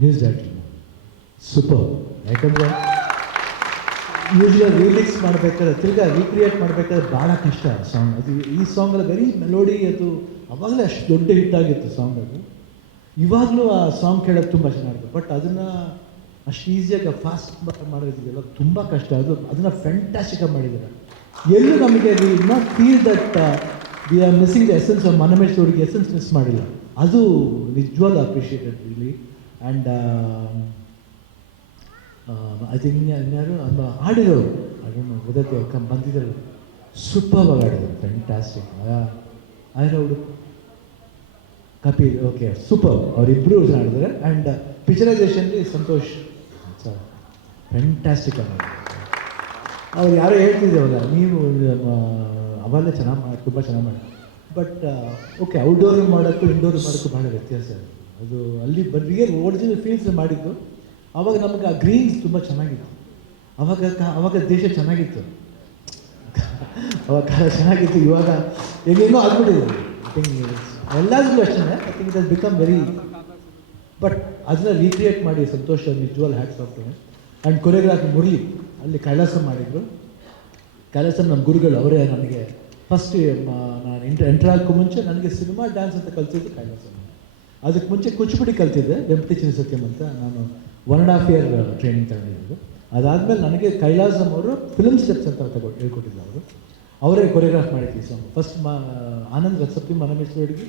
News director super. ಯಾಕಂದರೆ usual remix ಮಾಡಬೇಕಾದ್ರೆ ತಿರ್ಗಾ ರೀಕ್ರಿಯೇಟ್ ಮಾಡಬೇಕಾದ್ರೆ ಭಾಳ ಕಷ್ಟ ಸಾಂಗ್. ಅದು ಈ ಸಾಂಗಲ್ಲಿ ವೆರಿ ಮೆಲೋಡಿ, ಅದು ಅವಾಗಲೇ ಅಷ್ಟು ದೊಡ್ಡ ಹಿಟ್ ಆಗಿತ್ತು ಸಾಂಗ್. ಅದು ಇವಾಗಲೂ ಆ ಸಾಂಗ್ ಕೇಳೋದು ತುಂಬ ಚೆನ್ನಾಗಿದೆ. ಬಟ್ ಅದನ್ನು ಅಷ್ಟು ಈಸಿಯಾಗಿ ಫಾಸ್ಟ್ ಮಾಡೋದಿದೆಯಲ್ಲ ತುಂಬ ಕಷ್ಟ. ಅದನ್ನು ಫ್ಯಾಂಟಾಸ್ಟಿಕಾಗಿ ಮಾಡಿದ್ದಾರೆ. ಎಲ್ಲೂ ನಮಗೆ we not feel that we are missing the essence of Manamesh ಅವ್ರಿಗೆ ಎಸೆನ್ಸ್ ಮಿಸ್ ಮಾಡಿಲ್ಲ. ಅದು ನಿಜವಾದ appreciated really. And I think ಇನ್ಯಾರು ಆಡಿರೋರು ಅದನ್ನು ಉದತೆ ಬಂದಿದ್ದರು, ಸೂಪರ್ ಆಗಿ ಆಡಿದರು, ಫ್ಯಾಂಟಾಸ್ಟಿಕ್. ಆಯ್ರವರು ಕಪಿಲ್, ಓಕೆ ಸೂಪರ್, ಅವರಿಬ್ಬರು ಆಡಿದ್ದಾರೆ. ಆ್ಯಂಡ್ ಪಿಕ್ಚರೈಸೇಷನ್ಲಿ ಸಂತೋಷ್ ಸರ್ ಫ್ಯಾಂಟಾಸ್ಟಿಕ್ ಆಗಿ. ಅವ್ರು ಯಾರೋ ಹೇಳ್ತಿದ್ದೇವಲ್ಲ, ನೀವು ಅವೆಲ್ಲ ಚೆನ್ನಾಗಿ ಮಾಡಿ, ತುಂಬ ಚೆನ್ನಾಗಿ ಮಾಡಿ. ಬಟ್ ಓಕೆ, ಔಟ್ಡೋರ್ ಮಾಡೋಕ್ಕೂ ಇಂಡೋರ್ ಮಾಡೋಕ್ಕೂ ಭಾಳ ವ್ಯತ್ಯಾಸ ಇದೆ. ಅದು ಅಲ್ಲಿ ರಿಯಲ್ ಒರಿಜಿನಲ್ ಫೀಲ್ಸ್ ಮಾಡಿದ್ದು. ಆವಾಗ ನಮಗೆ ಆ ಗ್ರೀನ್ಸ್ ತುಂಬ ಚೆನ್ನಾಗಿತ್ತು. ಅವಾಗ ದೇಶ ಚೆನ್ನಾಗಿತ್ತು, ಅವಾಗ ಕಾಲ ಚೆನ್ನಾಗಿತ್ತು. ಇವಾಗ ಹೇಗೇನೋ ಆಗ್ಬಿಟ್ಟಿದೆ. ಐ ಥಿಂಕ್ ಎಲ್ಲರಿಗೂ ಅಷ್ಟೇ. I think it has become very, but ಅದನ್ನ ರೀಕ್ರಿಯೇಟ್ ಮಾಡಿ ಸಂತೋಷ ನಿಜವಾಲ್ hats off to him. And choreography Murali ಅಲ್ಲಿ ಕೈಲಾಸ ಮಾಡಿದರು. ಕೈಲಾಸ ನಮ್ಮ ಗುರುಗಳು ಅವರೇ. ನನಗೆ ಫಸ್ಟ್ ನಾನು ಎಂಟರ್ ಆಗೋಕ್ಕೂ ಮುಂಚೆ ನನಗೆ ಸಿನಿಮಾ ಡ್ಯಾನ್ಸ್ ಅಂತ ಕಲಿಸಿದ್ದು ಕೈಲಾಸ. ಅದಕ್ಕೆ ಮುಂಚೆ ಕೂಚಿಪುಡಿ ಕಲ್ತಿದ್ದೆ, ವೆಂಪಟಿ ಚಿನ್ನಸತ್ಯಂ ಅಂತ. ನಾನು 1.5 year ಟ್ರೈನಿಂಗ್ ತಗೊಂಡಿದ್ದು. ಅದಾದಮೇಲೆ ನನಗೆ ಕೈಲಾಸಂ ಅವರು ಫಿಲ್ಮ್ ಸ್ಟೆಪ್ಸ್ ಅಂತ ಹೇಳ್ಕೊಟ್ಟಿದ್ರು. ಅವರೇ ಕೊರಿಯೋಗ್ರಾಫ್ ಮಾಡಿದ್ವಿ ಸಾಂಗ್. ಫಸ್ಟ್ ಆನಂದ್ ರಸಪ್ತಿ ಮನಮೇಶ್ವರಿಗೆ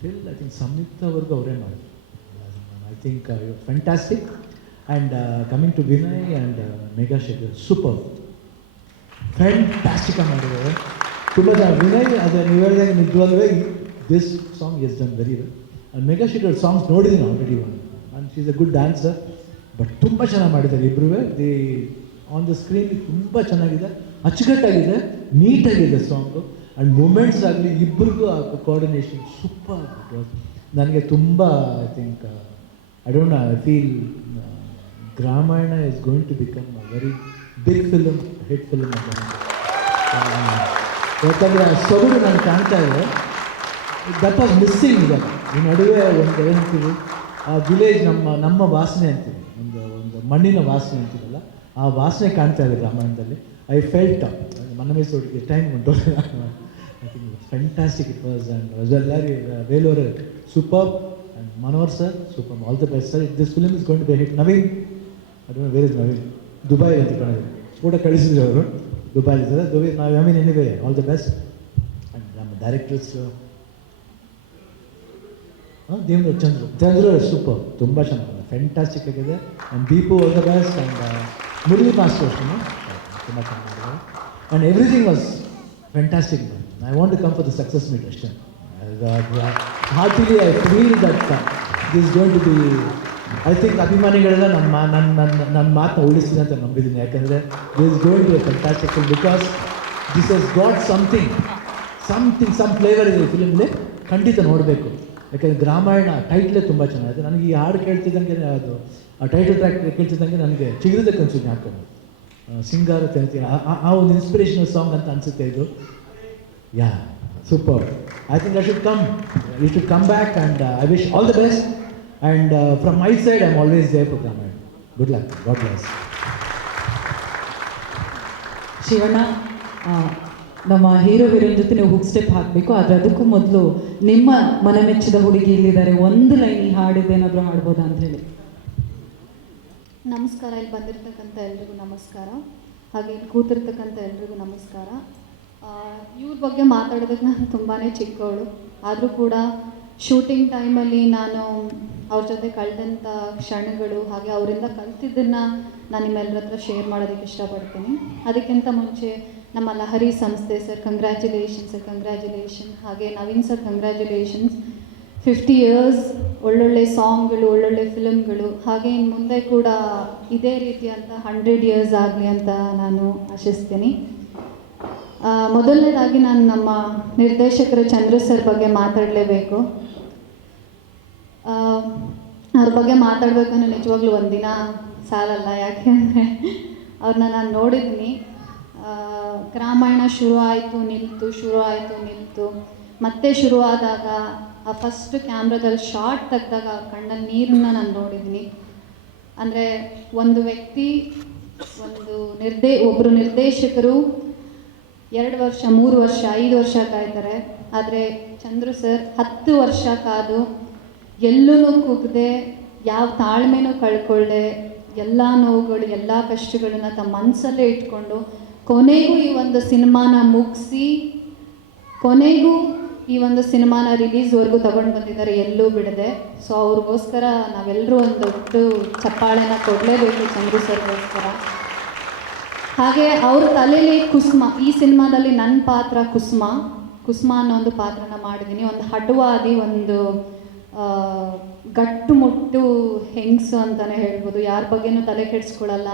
ಟಿಲ್ ಐ ಥಿಂಕ್ ಸಂಯುಕ್ತವರೆಗೂ ಅವರೇ ಮಾಡಿದ್ರು. I think fantastic. And coming to Vinay and Mega Shetty, super ಫ್ಯಾಂಟಾಸ್ಟಿಕಾಗಿ ಮಾಡಿದ್ದಾರೆ ತುಂಬ ಜನ. ವಿನಯ್ ಅದೇ ನೀವು ಹೇಳಿದಾಗ ನಿಜವಾಗ್ಲೂ this song is done very well. And Mega Shetty ಅವ್ರ ಸಾಂಗ್ಸ್ ನೋಡಿದ್ದೀನಿ ಆಲ್ರೆಡಿ ಒಂದು. And she is a good dancer. But ತುಂಬ ಚೆನ್ನಾಗಿ ಮಾಡಿದ್ದಾರೆ ಇಬ್ಬರೂ. ದಿ ಆನ್ ದ ಸ್ಕ್ರೀನ್ ತುಂಬ ಚೆನ್ನಾಗಿದೆ, ಅಚ್ಚುಕಟ್ಟಾಗಿದೆ, ನೀಟಾಗಿದೆ ಸಾಂಗು. ಆ್ಯಂಡ್ ಮೂಮೆಂಟ್ಸ್ ಆಗಲಿ ಇಬ್ಬರಿಗೂ ಆ ಕೋಆರ್ಡಿನೇಷನ್ ಸೂಪರ್. ನನಗೆ ತುಂಬ I think I don't know, I feel Gramayana is going to become a very big film, hit film ಅಂತ. ಯಾಕಂದರೆ ಆ ಸೊಗಡು ನನಗೆ ಕಾಣ್ತಾ ಇದೆ. That was missing. ಇವಾಗ ಈ ನಡುವೆ ಒಂದು ಏನಂತೀವಿ, ಆ ವಿಲೇಜ್ ನಮ್ಮ ವಾಸನೆ ಅಂತೀವಿ, ಒಂದು ಮಣ್ಣಿನ ವಾಸನೆ ಅಂತೀವಲ್ಲ, ಆ ವಾಸನೆ ಕಾಣ್ತಾ ಇದೆ ರಾಮಾಯಣದಲ್ಲಿ. ಐ ಫೆಲ್ಟ್ ಮನಮೇಶ್ವರಿಗೆ ಟೈಮ್ ಉಂಟು. I think fantastic it was. And ಎಲ್ಲರೂ ವೇಲೂರ್ super. And Manohar sir super, all the best sir. This film is going to be hit. Naveen, ಅದು ವೇರ್ ಇಸ್ ನವೀನ್? ದುಬೈ ಅಂತ ಕಾಣಿದ್ರು, ಫೋಟೋ ಕಳಿಸಿದ್ರು ಅವರು, ದುಬೈಲಿದ್ದಾರೆ. Naveen anyway all the best. And ನಮ್ಮ directors ದೇವ್ರ Chandru super, ತುಂಬ ಚೆನ್ನಾಗಿದೆ, ಫ್ಯಾಂಟಾಸ್ಟಿಕ್ ಆಗಿದೆ. And Deepu all the best. And Murali master ಅಷ್ಟೇ ತುಂಬ ಚೆನ್ನಾಗಿದೆ. And everything was fantastic. I want to come for the success meet ಅಷ್ಟೇ. Heartily I feel that this going to be, I think ಅಭಿಮಾನಿಗಳೆಲ್ಲ ನನ್ನ ಮಾತನ್ನ ಉಳಿಸ್ತೀನಿ ಅಂತ ನಂಬಿದ್ದೀನಿ. ಯಾಕಂದರೆ this going to be fantastic film because this has got something some flavour ಇದೆ ಈ ಫಿಲ್ಮ್ಲಿ. ಖಂಡಿತ ನೋಡಬೇಕು. ಯಾಕೆಂದರೆ ಗ್ರಾಮಾಯಣ ಟೈಟ್ಲೇ ತುಂಬ ಚೆನ್ನಾಗಿದೆ. ನನಗೆ ಈ ಹಾಡು ಕೇಳ್ತಿದ್ದಂಗೆ, ಅದು ಆ ಟೈಟಲ್ ಟ್ರ್ಯಾಕ್ ಕೇಳ್ತಿದ್ದಂಗೆ ನನಗೆ ಚಿಗುರಿದ ಕನಸಿಗೆ ಹಾಕೋದು, ಸಿಂಗಾರ ತೆನಿತೀನಿ, ಆ ಒಂದು ಇನ್ಸ್ಪಿರೇಷನಲ್ ಸಾಂಗ್ ಅಂತ ಅನಿಸುತ್ತೆ ಇದು. Yeah super. I think you should come back. And I wish all the best. And from my side I am always there for Gramayana. Good luck, god bless. Shivanna, ನಮ್ಮ ಹೀರೋ ಹೀರೋಯಿನ್ ಜೊತೆ ನೀವು hook step ಹಾಕಬೇಕು. ಆದರೆ ಅದಕ್ಕೂ ಮೊದಲು ನಿಮ್ಮ ಮನಮೆಚ್ಚಿದ ಹುಡುಗಿ ಇಲ್ಲಿದ್ದಾರೆ, ಒಂದು ಲೈನ್ ಈ ಹಾಡಿದ್ದೇನಾದರೂ ಹಾಡ್ಬೋದಾ ಅಂತ ಹೇಳಿ. ನಮಸ್ಕಾರ. ಇಲ್ಲಿ ಬಂದಿರತಕ್ಕಂಥ ಎಲ್ರಿಗೂ ನಮಸ್ಕಾರ, ಹಾಗೆ ಇಲ್ಲಿ ಕೂತಿರ್ತಕ್ಕಂಥ ಎಲ್ರಿಗೂ ನಮಸ್ಕಾರ. ಇವ್ರ ಬಗ್ಗೆ ಮಾತಾಡೋದಕ್ಕೆ ನಾನು ತುಂಬಾ ಚಿಕ್ಕವಳು, ಆದರೂ ಕೂಡ ಶೂಟಿಂಗ್ ಟೈಮಲ್ಲಿ ನಾನು ಅವ್ರ ಜೊತೆ ಕಳೆದಂಥ ಕ್ಷಣಗಳು, ಹಾಗೆ ಅವರಿಂದ ಕಲ್ತಿದ್ದನ್ನು ನಾನು ನಿಮ್ಮೆಲ್ಲರ ಹತ್ರ ಶೇರ್ ಮಾಡೋದಕ್ಕೆ ಇಷ್ಟಪಡ್ತೀನಿ. ಅದಕ್ಕಿಂತ ಮುಂಚೆ ನಮ್ಮ ಲಹರಿ ಸಂಸ್ಥೆ ಸರ್ ಕಂಗ್ರ್ಯಾಚುಲೇಷನ್ ಸರ್, ಕಂಗ್ರ್ಯಾಚುಲೇಷನ್. ಹಾಗೆ ನವೀನ್ ಸರ್ ಕಂಗ್ರ್ಯಾಚುಲೇಷನ್ಸ್. 50 years, ಒಳ್ಳೊಳ್ಳೆ ಸಾಂಗ್ಗಳು, ಒಳ್ಳೊಳ್ಳೆ ಫಿಲಮ್ಗಳು, ಹಾಗೆ ಇನ್ನು ಮುಂದೆ ಕೂಡ ಇದೇ ರೀತಿಯಂಥ 100 years ಆಗಲಿ ಅಂತ ನಾನು ಆಶಿಸ್ತೀನಿ. ಮೊದಲನೇದಾಗಿ ನಾನು ನಮ್ಮ ನಿರ್ದೇಶಕರು ಚಂದ್ರು ಸರ್ ಬಗ್ಗೆ ಮಾತಾಡಲೇಬೇಕು. ಅವ್ರ ಬಗ್ಗೆ ಮಾತಾಡಬೇಕಂದ್ರೆ ನಿಜವಾಗ್ಲೂ ಒಂದಿನ ಸಾಲಲ್ಲ. ಯಾಕೆ ಅಂದರೆ ಅವ್ರನ್ನ ನಾನು ನೋಡಿದ್ದೀನಿ. ರಾಮಾಯಣ ಶುರು ಆಯಿತು ನಿಲ್ತು, ಶುರು ಆಯಿತು ನಿಲ್ತು, ಮತ್ತೆ ಶುರುವಾದಾಗ ಆ ಫಸ್ಟ್ ಕ್ಯಾಮ್ರಾದಲ್ಲಿ ಶಾರ್ಟ್ ತೆಗೆದಾಗ ಕಣ್ಣಲ್ಲಿ ನೀರನ್ನ ನಾನು ನೋಡಿದ್ದೀನಿ. ಅಂದರೆ ಒಂದು ವ್ಯಕ್ತಿ ಒಬ್ಬರು ನಿರ್ದೇಶಕರು 2 ವರ್ಷ 3 ವರ್ಷ 5 ವರ್ಷ ಕಾಯ್ತಾರೆ. ಆದರೆ ಚಂದ್ರು ಸರ್ 10 ವರ್ಷ ಕಾದು ಎಲ್ಲೂ ಕುಗ್ದೆ ಯಾವ ತಾಳ್ಮೆನೂ ಕಳ್ಕೊಳ್ಳದೆ ಎಲ್ಲ ನೋವುಗಳು ಎಲ್ಲ ಕಷ್ಟಗಳನ್ನ ತಮ್ಮ ಮನಸ್ಸಲ್ಲೇ ಇಟ್ಕೊಂಡು ಕೊನೆಗೂ ಈ ಒಂದು ಸಿನಿಮಾನ ಮುಗಿಸಿ ಕೊನೆಗೂ ಈ ಒಂದು ಸಿನಿಮಾನ ರಿಲೀಸ್ವರೆಗೂ ತಗೊಂಡು ಬಂದಿದ್ದಾರೆ, ಎಲ್ಲೂ ಬಿಡದೆ. ಸೊ ಅವ್ರಿಗೋಸ್ಕರ ನಾವೆಲ್ಲರೂ ಒಂದು ದೊಡ್ಡ ಚಪ್ಪಾಳೆನ ಕೊಡಲೇಬೇಕು ಚಂದ್ರು ಸರ್ಗೋಸ್ಕರ. ಹಾಗೆ ಅವ್ರ ತಲೆಯಲ್ಲಿ ಕುಸುಮ, ಈ ಸಿನಿಮಾದಲ್ಲಿ ನನ್ನ ಪಾತ್ರ ಕುಸುಮ ಅನ್ನೋ ಒಂದು ಪಾತ್ರನ ಮಾಡಿದ್ದೀನಿ. ಒಂದು ಹಠವಾದಿ, ಒಂದು ಗಟ್ಟುಮುಟ್ಟು ಹೆಂಗಸು ಅಂತಲೇ ಹೇಳ್ಬೋದು. ಯಾರ ಬಗ್ಗೆನೂ ತಲೆ ಕೆಡಿಸ್ಕೊಳ್ಳಲ್ಲ.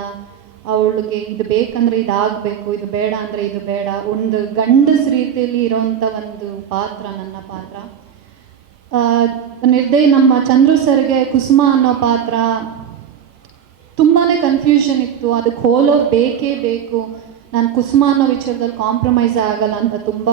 ಅವಳಿಗೆ ಇದು ಬೇಕಂದರೆ ಇದಾಗಬೇಕು, ಇದು ಬೇಡ ಅಂದರೆ ಇದು ಬೇಡ. ಒಂದು ಗಂಡಸ ರೀತಿಯಲ್ಲಿ ಇರೋವಂಥ ಒಂದು ಪಾತ್ರ ನನ್ನ ಪಾತ್ರ. ನಮ್ಮ ಚಂದ್ರು ಸರ್ಗೆ ಕುಸುಮ ಅನ್ನೋ ಪಾತ್ರ ತುಂಬಾ ಕನ್ಫ್ಯೂಷನ್ ಇತ್ತು. ಅದಕ್ಕೆ ಹೋಲೋರು ಬೇಕೇ ಬೇಕು, ನಾನು ಕುಸುಮ ಅನ್ನೋ ವಿಚಾರದಲ್ಲಿ ಕಾಂಪ್ರಮೈಸ್ ಆಗಲ್ಲ ಅಂತ ತುಂಬ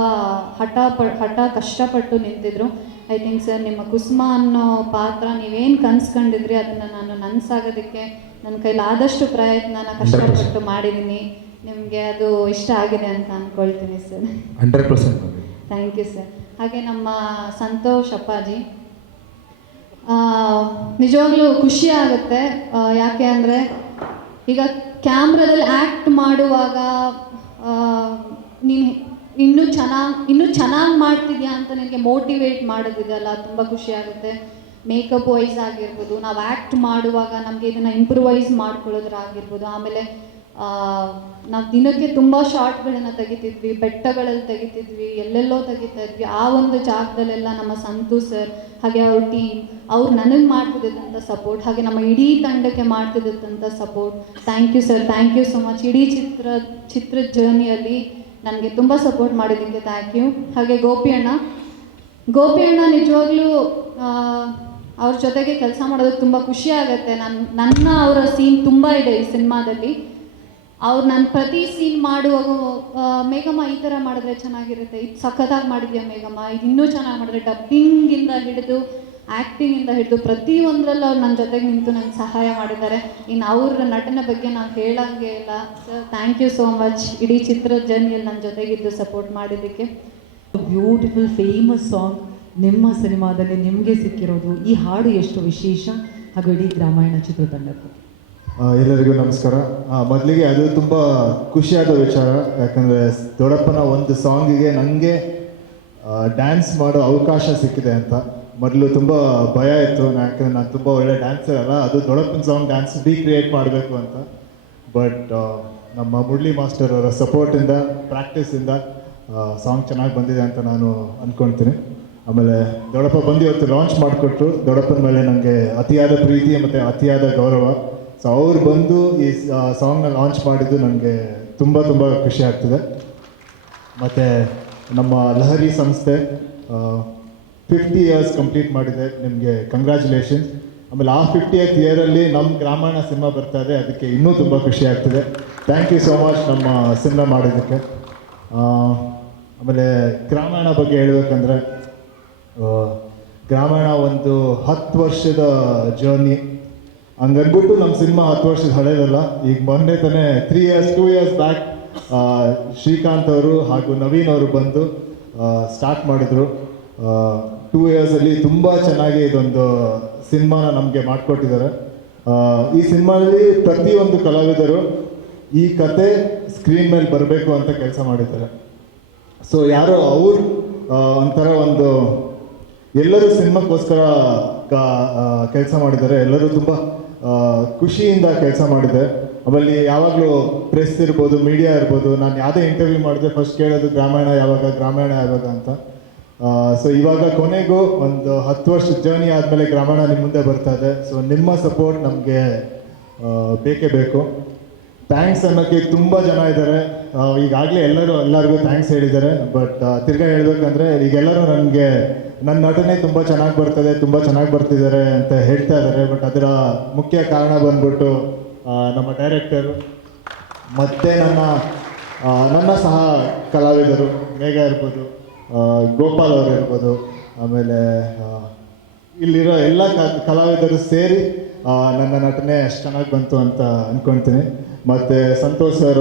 ಹಠ ಕಷ್ಟಪಟ್ಟು ನಿಂತಿದ್ರು. ಐ ಥಿಂಕ್ ಸರ್ ನಿಮ್ಮ ಕುಸುಮ ಅನ್ನೋ ಪಾತ್ರ ನೀವೇನು ಕನ್ಸ್ಕೊಂಡಿದ್ರಿ ಅದನ್ನು ನಾನು ನನಸಾಗೋದಕ್ಕೆ ನನ್ನ ಕೈಲಿ ಆದಷ್ಟು ಪ್ರಯತ್ನನ ಕಷ್ಟಪಟ್ಟು ಮಾಡಿದ್ದೀನಿ. ನಿಮಗೆ ಅದು ಇಷ್ಟ ಆಗಿದೆ ಅಂತ ಅಂದ್ಕೊಳ್ತೀನಿ ಸರ್. 100%. Thank you sir. ಹಾಗೆ ನಮ್ಮ ಸಂತೋಷ್ ಅಪ್ಪಾಜಿ, ನಿಜವಾಗ್ಲೂ ಖುಷಿ ಆಗುತ್ತೆ. ಯಾಕೆ ಅಂದರೆ ಈಗ ಕ್ಯಾಮ್ರಾದಲ್ಲಿ ಆ್ಯಕ್ಟ್ ಮಾಡುವಾಗ ನೀನು ಇನ್ನೂ ಚೆನ್ನಾಗಿ ಮಾಡ್ತಿದ್ಯಾ ಅಂತ ನಿನಗೆ ಮೋಟಿವೇಟ್ ಮಾಡೋದಿದೆಯಲ್ಲ, ತುಂಬ ಖುಷಿ ಆಗುತ್ತೆ. ಮೇಕಪ್ ವೈಸ್ ಆಗಿರ್ಬೋದು, ನಾವು ಆ್ಯಕ್ಟ್ ಮಾಡುವಾಗ ನಮಗೆ ಇದನ್ನು ಇಂಪ್ರೂವೈಸ್ ಮಾಡ್ಕೊಳ್ಳೋದ್ರಾಗಿರ್ಬೋದು. ಆಮೇಲೆ ನಾವು ದಿನಕ್ಕೆ ತುಂಬ ಶಾರ್ಟ್ಗಳನ್ನು ತೆಗಿತಿದ್ವಿ, ಬೆಟ್ಟಗಳಲ್ಲಿ ತೆಗಿತಿದ್ವಿ, ಎಲ್ಲೆಲ್ಲೋ ತೆಗಿತಾ ಇದ್ವಿ. ಆ ಒಂದು ಜಾಗದಲ್ಲೆಲ್ಲ ನಮ್ಮ ಸಂತು ಸರ್ ಹಾಗೆ ಅವ್ರ ಟೀಮ್ ಅವ್ರು ನನಗೆ ಮಾಡ್ತಿದ್ದಂಥ ಸಪೋರ್ಟ್, ಹಾಗೆ ನಮ್ಮ ಇಡೀ ತಂಡಕ್ಕೆ ಮಾಡ್ತಿದ್ದಂಥ support. Thank you sir, thank you so much. ಇಡೀ ಚಿತ್ರದ ಜರ್ನಿಯಲ್ಲಿ ನನಗೆ ತುಂಬ ಸಪೋರ್ಟ್ ಮಾಡಿದ್ದಕ್ಕೆ ಥ್ಯಾಂಕ್ ಯು. ಹಾಗೆ ಗೋಪಿ ಅಣ್ಣ ನಿಜವಾಗ್ಲೂ ಅವ್ರ ಜೊತೆಗೆ ಕೆಲಸ ಮಾಡೋದಕ್ಕೆ ತುಂಬ ಖುಷಿ ಆಗುತ್ತೆ. ನನ್ನ ಅವರ ಸೀನ್ ತುಂಬ ಇದೆ ಈ ಸಿನಿಮಾದಲ್ಲಿ. ನಾನು ಪ್ರತಿ ಸೀನ್ ಮಾಡುವಾಗ ಮೇಘಮ್ಮ ಈ ಥರ ಮಾಡಿದ್ರೆ ಚೆನ್ನಾಗಿರುತ್ತೆ, ಇದು ಸಖತ್ತಾಗಿ ಮಾಡಿದ್ಯಾ ಮೇಘಮ್ಮ, ಇದು ಇನ್ನೂ ಚೆನ್ನಾಗಿ ಮಾಡಿದ್ರೆ, ಡಬ್ಬಿಂಗಿಂದ ಹಿಡಿದು ಆ್ಯಕ್ಟಿಂಗಿಂದ ಹಿಡಿದು ಪ್ರತಿಯೊಂದರಲ್ಲೂ ಅವ್ರು ನನ್ನ ಜೊತೆಗೆ ನಿಂತು ನನಗೆ ಸಹಾಯ ಮಾಡಿದ್ದಾರೆ. ಇನ್ನು ಅವ್ರ ನಟನೆ ಬಗ್ಗೆ ನಾವು ಹೇಳಂಗೆ ಇಲ್ಲ. Sir thank you so much, ಇಡೀ ಚಿತ್ರದ ಜರ್ನಿಯಲ್ಲಿ ನನ್ನ ಜೊತೆಗಿದ್ದು ಸಪೋರ್ಟ್ ಮಾಡಿದ್ದಕ್ಕೆ. ಬ್ಯೂಟಿಫುಲ್ ಫೇಮಸ್ ಸಾಂಗ್ ನಿಮ್ಮ ಸಿನಿಮಾದಲ್ಲಿ ನಿಮಗೆ ಸಿಕ್ಕಿರೋದು, ಈ ಹಾಡು ಎಷ್ಟು ವಿಶೇಷ ಹಾಗೂ ಇಡೀ ರಾಮಾಯಣ ಚಿತ್ರತಂಡಕ್ಕೆ? ಎಲ್ಲರಿಗೂ ನಮಸ್ಕಾರ. ಮೊದಲಿಗೆ ಅದು ತುಂಬ ಖುಷಿಯಾದ ವಿಚಾರ, ಯಾಕಂದರೆ ದೊಡ್ಡಪ್ಪನ ಒಂದು ಸಾಂಗಿಗೆ ನನಗೆ ಡ್ಯಾನ್ಸ್ ಮಾಡೋ ಅವಕಾಶ ಸಿಕ್ಕಿದೆ ಅಂತ. ಮೊದಲು ತುಂಬ ಭಯ ಇತ್ತು, ಯಾಕಂದರೆ ನಾನು ತುಂಬ ಒಳ್ಳೆ ಡ್ಯಾನ್ಸರ್ ಅಲ್ಲ, ಅದು ದೊಡ್ಡಪ್ಪನ ಸಾಂಗ್ ಡ್ಯಾನ್ಸ್ ರೀಕ್ರಿಯೇಟ್ ಮಾಡಬೇಕು ಅಂತ. ಬಟ್ ನಮ್ಮ ಮುರಳಿ ಮಾಸ್ಟರ್ ಅವರ ಸಪೋರ್ಟಿಂದ, ಪ್ರಾಕ್ಟೀಸಿಂದ ಸಾಂಗ್ ಚೆನ್ನಾಗಿ ಬಂದಿದೆ ಅಂತ ನಾನು ಅಂದ್ಕೊಳ್ತೀನಿ. ಆಮೇಲೆ ದೊಡ್ಡಪ್ಪ ಬಂದು ಇವತ್ತು ಲಾಂಚ್ ಮಾಡಿಕೊಟ್ರು. ದೊಡ್ಡಪ್ಪನ ಮೇಲೆ ನನಗೆ ಅತಿಯಾದ ಪ್ರೀತಿ ಮತ್ತು ಅತಿಯಾದ ಗೌರವ. ಸೊ ಅವ್ರು ಬಂದು ಈ ಸಾಂಗ್ನ ಲಾಂಚ್ ಮಾಡಿದ್ದು ನನಗೆ ತುಂಬ ಖುಷಿ ಆಗ್ತಿದೆ. ಮತ್ತು ನಮ್ಮ ಲಹರಿ ಸಂಸ್ಥೆ 50 ಇಯರ್ಸ್ ಕಂಪ್ಲೀಟ್ ಮಾಡಿದೆ, ನಿಮಗೆ ಕಂಗ್ರ್ಯಾಚುಲೇಷನ್ಸ್. ಆಮೇಲೆ ಆ 50th ಇಯರಲ್ಲಿ ನಮ್ಮ ರಾಮಾಯಣ ಸಿನಿಮಾ ಬರ್ತಾ ಇದೆ, ಅದಕ್ಕೆ ಇನ್ನೂ ತುಂಬ ಖುಷಿ ಆಗ್ತಿದೆ. ಥ್ಯಾಂಕ್ ಯು ಸೋ ಮಚ್ ನಮ್ಮ ಸಿನಿಮಾ ಮಾಡೋದಕ್ಕೆ. ಆಮೇಲೆ ರಾಮಾಯಣ ಬಗ್ಗೆ ಹೇಳ್ಬೇಕಂದ್ರೆ, ರಾಮಾಯಣ ಒಂದು 10 ವರ್ಷದ ಜರ್ನಿ. ಹಂಗನ್ಬಿಟ್ಟು ನಮ್ಮ ಸಿನಿಮಾ 10 ವರ್ಷದ ಹಳೇದಲ್ಲ. ಈಗ ಮೊನ್ನೆ ತಾನೇ 2 ಇಯರ್ಸ್ ಬ್ಯಾಕ್ ಶ್ರೀಕಾಂತ್ ಅವರು ಹಾಗೂ ನವೀನ್ ಅವರು ಬಂದು ಸ್ಟಾರ್ಟ್ ಮಾಡಿದ್ರು. 2 ಇಯರ್ಸಲ್ಲಿ ತುಂಬ ಚೆನ್ನಾಗಿ ಇದೊಂದು ಸಿನಿಮಾನ ನಮಗೆ ಮಾಡಿಕೊಟ್ಟಿದ್ದಾರೆ. ಈ ಸಿನಿಮಾದಲ್ಲಿ ಪ್ರತಿಯೊಂದು ಕಲಾವಿದರು ಈ ಕತೆ ಸ್ಕ್ರೀನ್ ಮೇಲೆ ಬರಬೇಕು ಅಂತ ಕೆಲಸ ಮಾಡಿದ್ದಾರೆ. ಸೊ ಯಾರೋ ಅವ್ರು ಒಂಥರ ಎಲ್ಲರೂ ಸಿನಿಮಾಕ್ಕೋಸ್ಕರ ಕೆಲಸ ಮಾಡಿದ್ದಾರೆ. ಎಲ್ಲರೂ ತುಂಬ ಖುಷಿಯಿಂದ ಕೆಲಸ ಮಾಡಿದೆ. ಆಮೇಲೆ ಯಾವಾಗಲೂ ಪ್ರೆಸ್ ಇರ್ಬೋದು, ಮೀಡಿಯಾ ಇರ್ಬೋದು, ನಾನು ಯಾವುದೇ ಇಂಟರ್ವ್ಯೂ ಮಾಡಿದೆ ಫಸ್ಟ್ ಕೇಳೋದು ರಾಮಾಯಣ ಯಾವಾಗ ಅಂತ. ಸೊ ಇವಾಗ ಕೊನೆಗೂ ಒಂದು 10 ವರ್ಷದ ಜರ್ನಿ ಆದಮೇಲೆ ರಾಮಾಯಣ ನಿಮ್ಮ ಮುಂದೆ ಬರ್ತಾ ಇದೆ. ಸೊ ನಿಮ್ಮ ಸಪೋರ್ಟ್ ನಮಗೆ ಬೇಕೇ ಬೇಕು. ಥ್ಯಾಂಕ್ಸ್ ಅನ್ನೋಕ್ಕೆ ತುಂಬ ಜನ ಇದ್ದಾರೆ. ಈಗಾಗಲೇ ಎಲ್ಲರಿಗೂ ಥ್ಯಾಂಕ್ಸ್ ಹೇಳಿದ್ದಾರೆ. ಬಟ್ ತಿರ್ಗಾ ಹೇಳ್ಬೇಕಂದ್ರೆ ಈಗೆಲ್ಲರೂ ನನಗೆ ನನ್ನ ನಟನೆ ತುಂಬ ಚೆನ್ನಾಗಿ ಬರ್ತಿದ್ದಾರೆ ಅಂತ ಹೇಳ್ತಾ ಇದ್ದಾರೆ. ಬಟ್ ಅದರ ಮುಖ್ಯ ಕಾರಣ ಬಂದ್ಬಿಟ್ಟು ನಮ್ಮ ಡೈರೆಕ್ಟರು ಮತ್ತು ನನ್ನ ಸಹ ಕಲಾವಿದರು ಮೇಘ ಇರ್ಬೋದು, ಗೋಪಾಲ್ ಅವರು ಇರ್ಬೋದು, ಆಮೇಲೆ ಇಲ್ಲಿರೋ ಎಲ್ಲ ಕಲಾವಿದರು ಸೇರಿ ನನ್ನ ನಟನೆ ಅಷ್ಟು ಚೆನ್ನಾಗಿ ಬಂತು ಅಂತ ಅಂದ್ಕೊಳ್ತೀನಿ. ಮತ್ತು ಸಂತೋಷ್ ಸರ್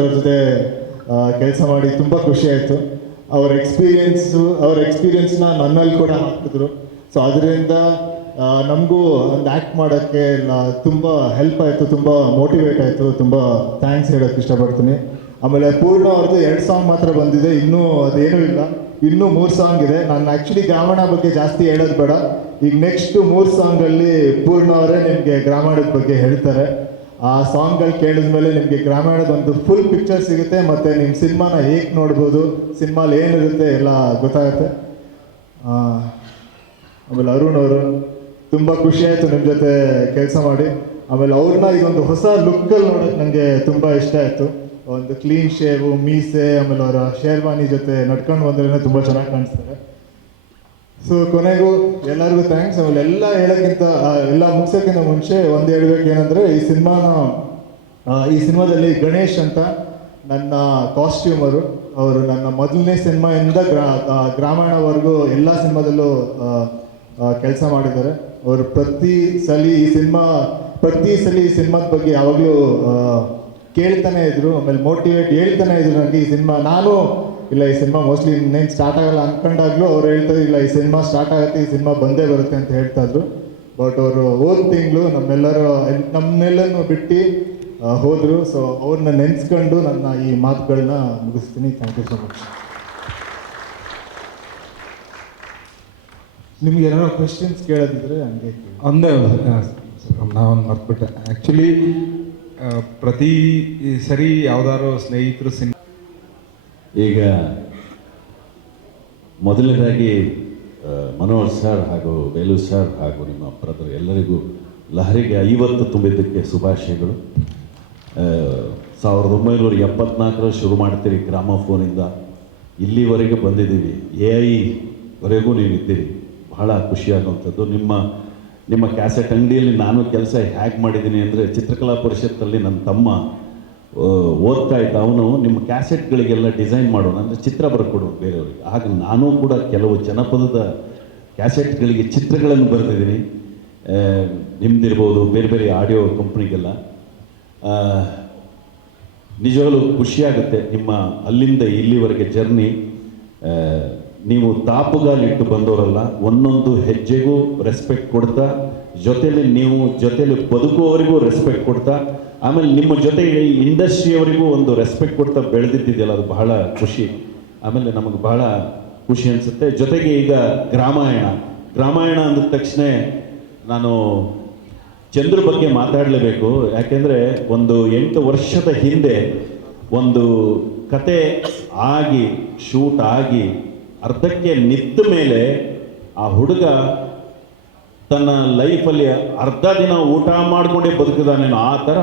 ಅವ್ರ ಜೊತೆ ಕೆಲಸ ಮಾಡಿ ತುಂಬ ಖುಷಿ ಆಯಿತು. ಅವ್ರ ಎಕ್ಸ್ಪೀರಿಯನ್ಸ್ನ ನನ್ನಲ್ಲಿ ಕೂಡ ಹಾಕಿದ್ರು. ಸೊ ಅದರಿಂದ ನಮಗೂ ಒಂದು ಆ್ಯಕ್ಟ್ ಮಾಡೋಕ್ಕೆ ತುಂಬ ಹೆಲ್ಪ್ ಆಯಿತು, ತುಂಬ ಮೋಟಿವೇಟ್ ಆಯಿತು. ತುಂಬ ಥ್ಯಾಂಕ್ಸ್ ಹೇಳೋಕ್ಕೆ ಇಷ್ಟಪಡ್ತೀನಿ. ಆಮೇಲೆ ಪೂರ್ಣ ಅವ್ರದ್ದು 2 ಸಾಂಗ್ ಮಾತ್ರ ಬಂದಿದೆ, ಇನ್ನೂ ಅದೇನೂ ಇಲ್ಲ. ಇನ್ನೂ 3 ಸಾಂಗ್ ಇದೆ. ನಾನು ಆ್ಯಕ್ಚುಲಿ ಗ್ರಾಮಣ ಬಗ್ಗೆ ಜಾಸ್ತಿ ಹೇಳೋದು ಬೇಡ. ಈಗ ನೆಕ್ಸ್ಟ್ 3 ಸಾಂಗಲ್ಲಿ ಪೂರ್ಣ ಅವರೇ ನಿಮಗೆ ಗ್ರಾಮಾಯಣದ ಬಗ್ಗೆ ಹೇಳ್ತಾರೆ. ಆ ಸಾಂಗ್ಗಳು ಕೇಳಿದ ಮೇಲೆ ನಿಮಗೆ ಗ್ರಾಮಾಯಣದ ಒಂದು ಫುಲ್ ಪಿಕ್ಚರ್ ಸಿಗುತ್ತೆ. ಮತ್ತು ನಿಮ್ಮ ಸಿನಿಮಾನ ಹೇಗೆ ನೋಡ್ಬೋದು, ಸಿನಿಮಾಲಿ ಏನಿರುತ್ತೆ ಎಲ್ಲ ಗೊತ್ತಾಗುತ್ತೆ. ಆಮೇಲೆ ಅರುಣ್ ಅವರು ತುಂಬ ಖುಷಿ ಆಯಿತು ನಿಮ್ಮ ಜೊತೆ ಕೆಲಸ ಮಾಡಿ. ಆಮೇಲೆ ಅವ್ರನ್ನ ಇದೊಂದು ಹೊಸ ಲುಕ್ಕಲ್ಲಿ ನೋಡೋಕ್ಕೆ ನನಗೆ ತುಂಬ ಇಷ್ಟ ಆಯಿತು. ಒಂದು ಕ್ಲೀನ್ ಶೇವು, ಮೀಸೆ, ಆಮೇಲೆ ಅವರ ಶೇರ್ವಾನಿ ಜೊತೆ ನಡ್ಕೊಂಡು ಬಂದ್ರೆ ತುಂಬ ಚೆನ್ನಾಗಿ ಕಾಣಿಸ್ತಾರೆ. ಸೊ ಕೊನೆಗೂ ಎಲ್ಲರಿಗೂ ಥ್ಯಾಂಕ್ಸ್. ಆಮೇಲೆ ಎಲ್ಲ ಹೇಳೋಕ್ಕಿಂತ ಎಲ್ಲ ಮುಗಿಸೋಕ್ಕಿಂತ ಮುಂಚೆ ಒಂದು ಹೇಳ್ಬೇಕು ಏನಂದರೆ, ಈ ಸಿನಿಮಾದಲ್ಲಿ ಗಣೇಶ್ ಅಂತ ನನ್ನ ಕಾಸ್ಟ್ಯೂಮರು, ಅವರು ನನ್ನ ಮೊದಲನೇ ಸಿನಿಮಾಯಿಂದ ಗ್ರಾಮಾಯಣವರೆಗೂ ಎಲ್ಲ ಸಿನಿಮಾದಲ್ಲೂ ಕೆಲಸ ಮಾಡಿದ್ದಾರೆ. ಅವರು ಪ್ರತಿ ಸಲ ಈ ಸಿನಿಮಾದ ಬಗ್ಗೆ ಯಾವಾಗಲೂ ಕೇಳ್ತಾನೆ ಇದ್ರು. ಆಮೇಲೆ ಮೋಟಿವೇಟ್ ಹೇಳ್ತಾನೆ ಇದ್ರು ನನಗೆ. ಈ ಸಿನಿಮಾ ಈ ಸಿನಿಮಾ ಮೋಸ್ಟ್ಲಿ ಇನ್ನೇನು ಸ್ಟಾರ್ಟ್ ಆಗಲ್ಲ ಅಂದ್ಕೊಂಡಾಗ್ಲೂ ಅವ್ರು ಹೇಳ್ತಾ ಇಲ್ಲ, ಈ ಸಿನಿಮಾ ಸ್ಟಾರ್ಟ್ ಆಗುತ್ತೆ, ಈ ಸಿನಿಮಾ ಬಂದೇ ಬರುತ್ತೆ ಅಂತ ಹೇಳ್ತಾ ಇದ್ರು. ಬಟ್ ಅವರು ಹೋದ ತಿಂಗಳು ನಮ್ಮನ್ನೆಲ್ಲನೂ ಬಿಟ್ಟು ಹೋದರು. ಸೊ ಅವ್ರನ್ನ ನೆನೆಸ್ಕೊಂಡು ನನ್ನ ಈ ಮಾತುಗಳನ್ನ ಮುಗಿಸ್ತೀನಿ. Thank you so much. ನಿಮ್ಗೆ ಏನಾದ್ರು ಕ್ವೆಶನ್ಸ್ ಕೇಳೋದಿದ್ರೆ ಹಂಗೆ ಒಂದೇ ನಾವೊಂದು ಮರ್ತ್ಬಿಟ್ಟೆ. ಆ್ಯಕ್ಚುಲಿ ಪ್ರತಿ ಸರಿ ಯಾವ್ದಾದ್ರು ಸ್ನೇಹಿತರು ಈಗ ಮೊದಲನೇದಾಗಿ ಮನೋಹರ್ ಸರ್ ಹಾಗೂ ಬೇಲು ಸರ್ ಹಾಗೂ ನಿಮ್ಮ ಬ್ರದರ್ ಎಲ್ಲರಿಗೂ ಲಹರಿಗೆ 50 ತುಂಬಿದ್ದಕ್ಕೆ ಶುಭಾಶಯಗಳು. 1974 ಶುರು ಮಾಡ್ತೀರಿ ಗ್ರಾಮೋಫೋನಿಂದ ಇಲ್ಲಿವರೆಗೆ ಬಂದಿದ್ದೀವಿ. AI ವರೆಗೂ ನೀವಿದ್ದೀರಿ. ಬಹಳ ಖುಷಿಯಾಗುವಂಥದ್ದು. ನಿಮ್ಮ ಕ್ಯಾಸೆಟ್ ಅಂಗಡಿಯಲ್ಲಿ ನಾನು ಕೆಲಸ ಹೇಗೆ ಮಾಡಿದ್ದೀನಿ ಅಂದರೆ, ಚಿತ್ರಕಲಾ ಪರಿಷತ್ತಲ್ಲಿ ನನ್ನ ತಮ್ಮ ಓದ್ತಾ ಇದ್ದ. ಅವನು ನಿಮ್ಮ ಕ್ಯಾಸೆಟ್ಗಳಿಗೆಲ್ಲ ಡಿಸೈನ್ ಮಾಡೋಣ ಅಂದರೆ ಚಿತ್ರ ಬರ್ಕೊಡು ಬೇರೆಯವ್ರಿಗೆ. ಆಗ ನಾನು ಕೂಡ ಕೆಲವು ಜನಪದದ ಕ್ಯಾಸೆಟ್ಗಳಿಗೆ ಚಿತ್ರಗಳನ್ನು ಬರೆದಿದ್ದೀನಿ. ನಿಮ್ದಿರ್ಬೋದು, ಬೇರೆ ಬೇರೆ ಆಡಿಯೋ ಕಂಪ್ನಿಗೆಲ್ಲ. ನಿಜವಾಗಲೂ ಖುಷಿಯಾಗುತ್ತೆ ನಿಮ್ಮ ಅಲ್ಲಿಂದ ಇಲ್ಲಿವರೆಗೆ ಜರ್ನಿ. ನೀವು ತಾಪುಗಾಲಿಟ್ಟು ಬಂದವರಲ್ಲ, ಒಂದೊಂದು ಹೆಜ್ಜೆಗೂ ರೆಸ್ಪೆಕ್ಟ್ ಕೊಡ್ತಾ, ಜೊತೆಯಲ್ಲಿ ಬದುಕುವವರಿಗೂ ರೆಸ್ಪೆಕ್ಟ್ ಕೊಡ್ತಾ, ಆಮೇಲೆ ನಿಮ್ಮ ಜೊತೆಗೆ ಈ ಇಂಡಸ್ಟ್ರಿಯವರಿಗೂ ಒಂದು ರೆಸ್ಪೆಕ್ಟ್ ಕೊಡ್ತಾ ಬೆಳೆದಿದ್ದಿದೆಯಲ್ಲ, ಅದು ಬಹಳ ಖುಷಿ. ಆಮೇಲೆ ನಮಗೆ ಬಹಳ ಖುಷಿ ಅನಿಸುತ್ತೆ. ಜೊತೆಗೆ ಈಗ ಗ್ರಾಮಾಯಣ ಅಂದ ತಕ್ಷಣ ನಾನು ಚಂದ್ರ ಬಗ್ಗೆ ಮಾತಾಡಲೇಬೇಕು. ಯಾಕೆಂದರೆ ಒಂದು 8 ವರ್ಷದ ಹಿಂದೆ ಒಂದು ಕತೆ ಆಗಿ ಶೂಟ್ ಆಗಿ ಅರ್ಧಕ್ಕೆ ನಿಂತ ಮೇಲೆ ಆ ಹುಡುಗ ತನ್ನ ಲೈಫಲ್ಲಿ ಅರ್ಧ ದಿನ ಊಟ ಮಾಡಿಕೊಂಡೇ ಬದುಕಿದಾನೇನೋ ಆ ಥರ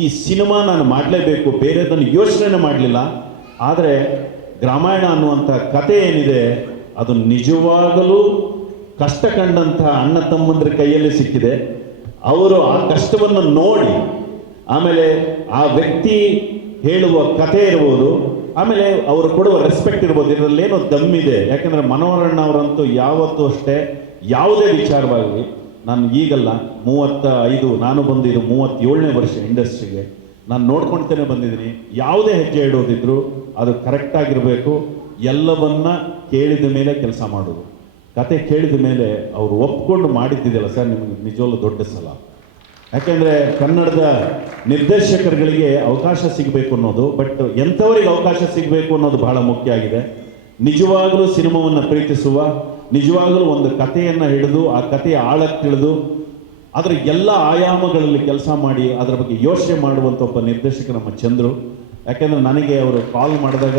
ಈ ಸಿನಿಮಾ ನಾನು ಮಾಡಲೇಬೇಕು, ಬೇರೆದನ್ನು ಯೋಚನೆ ಮಾಡಲಿಲ್ಲ. ಆದರೆ ಗ್ರಾಮಾಯಣ ಅನ್ನುವಂಥ ಕತೆ ಏನಿದೆ ಅದು ನಿಜವಾಗಲೂ ಕಷ್ಟ ಕಂಡಂಥ ಅಣ್ಣ ತಮ್ಮಂದ್ರ ಕೈಯಲ್ಲಿ ಸಿಕ್ಕಿದೆ. ಅವರು ಆ ಕಷ್ಟವನ್ನು ನೋಡಿ, ಆಮೇಲೆ ಆ ವ್ಯಕ್ತಿ ಹೇಳುವ ಕತೆ ಇರ್ಬೋದು, ಆಮೇಲೆ ಅವರು ಕೊಡುವ ರೆಸ್ಪೆಕ್ಟ್ ಇರ್ಬೋದು, ಇದರಲ್ಲೇನೋ ದಮ್ಮಿದೆ. ಯಾಕಂದರೆ ಮನೋಹರಣ್ಣ ಅವರಂತೂ ಯಾವತ್ತೂ ಅಷ್ಟೇ ಯಾವುದೇ ವಿಚಾರವಾಗಿ, ನಾನು ಈಗಲ್ಲ 35, ನಾನು ಬಂದಿದ್ದು 37ನೇ ವರ್ಷ ಇಂಡಸ್ಟ್ರಿಗೆ, ನಾನು ನೋಡ್ಕೊಳ್ತೇನೆ ಬಂದಿದ್ದೀನಿ. ಯಾವುದೇ ಹೆಜ್ಜೆ ಇಡೋದಿದ್ರು ಅದು ಕರೆಕ್ಟಾಗಿರಬೇಕು. ಎಲ್ಲವನ್ನ ಕೇಳಿದ ಮೇಲೆ ಕೆಲಸ ಮಾಡೋದು. ಕತೆ ಕೇಳಿದ ಮೇಲೆ ಅವರು ಒಪ್ಕೊಂಡು ಮಾಡಿದ್ದಿದೆಯಲ್ಲ ಸರ್, ನಿಮಗೆ ನಿಜವಲ್ಲೂ ದೊಡ್ಡ ಸಲ. ಯಾಕೆಂದರೆ ಕನ್ನಡದ ನಿರ್ದೇಶಕರುಗಳಿಗೆ ಅವಕಾಶ ಸಿಗಬೇಕು ಅನ್ನೋದು, ಬಟ್ ಎಂಥವರಿಗೆ ಅವಕಾಶ ಸಿಗಬೇಕು ಅನ್ನೋದು ಬಹಳ ಮುಖ್ಯ ಆಗಿದೆ. ನಿಜವಾಗಲೂ ಸಿನಿಮಾವನ್ನು ಪ್ರೀತಿಸುವ, ನಿಜವಾಗಲೂ ಒಂದು ಕಥೆಯನ್ನು ಹಿಡಿದು ಆ ಕಥೆಯ ಆಳಕ್ಕೆ ತಿಳಿದು ಅದರ ಎಲ್ಲ ಆಯಾಮಗಳಲ್ಲಿ ಕೆಲಸ ಮಾಡಿ ಅದರ ಬಗ್ಗೆ ಯೋಚನೆ ಮಾಡುವಂಥ ಒಬ್ಬ ನಿರ್ದೇಶಕ ನಮ್ಮ ಚಂದ್ರು. ಯಾಕೆಂದರೆ ನನಗೆ ಅವರು ಕಾಲ್ ಮಾಡಿದಾಗ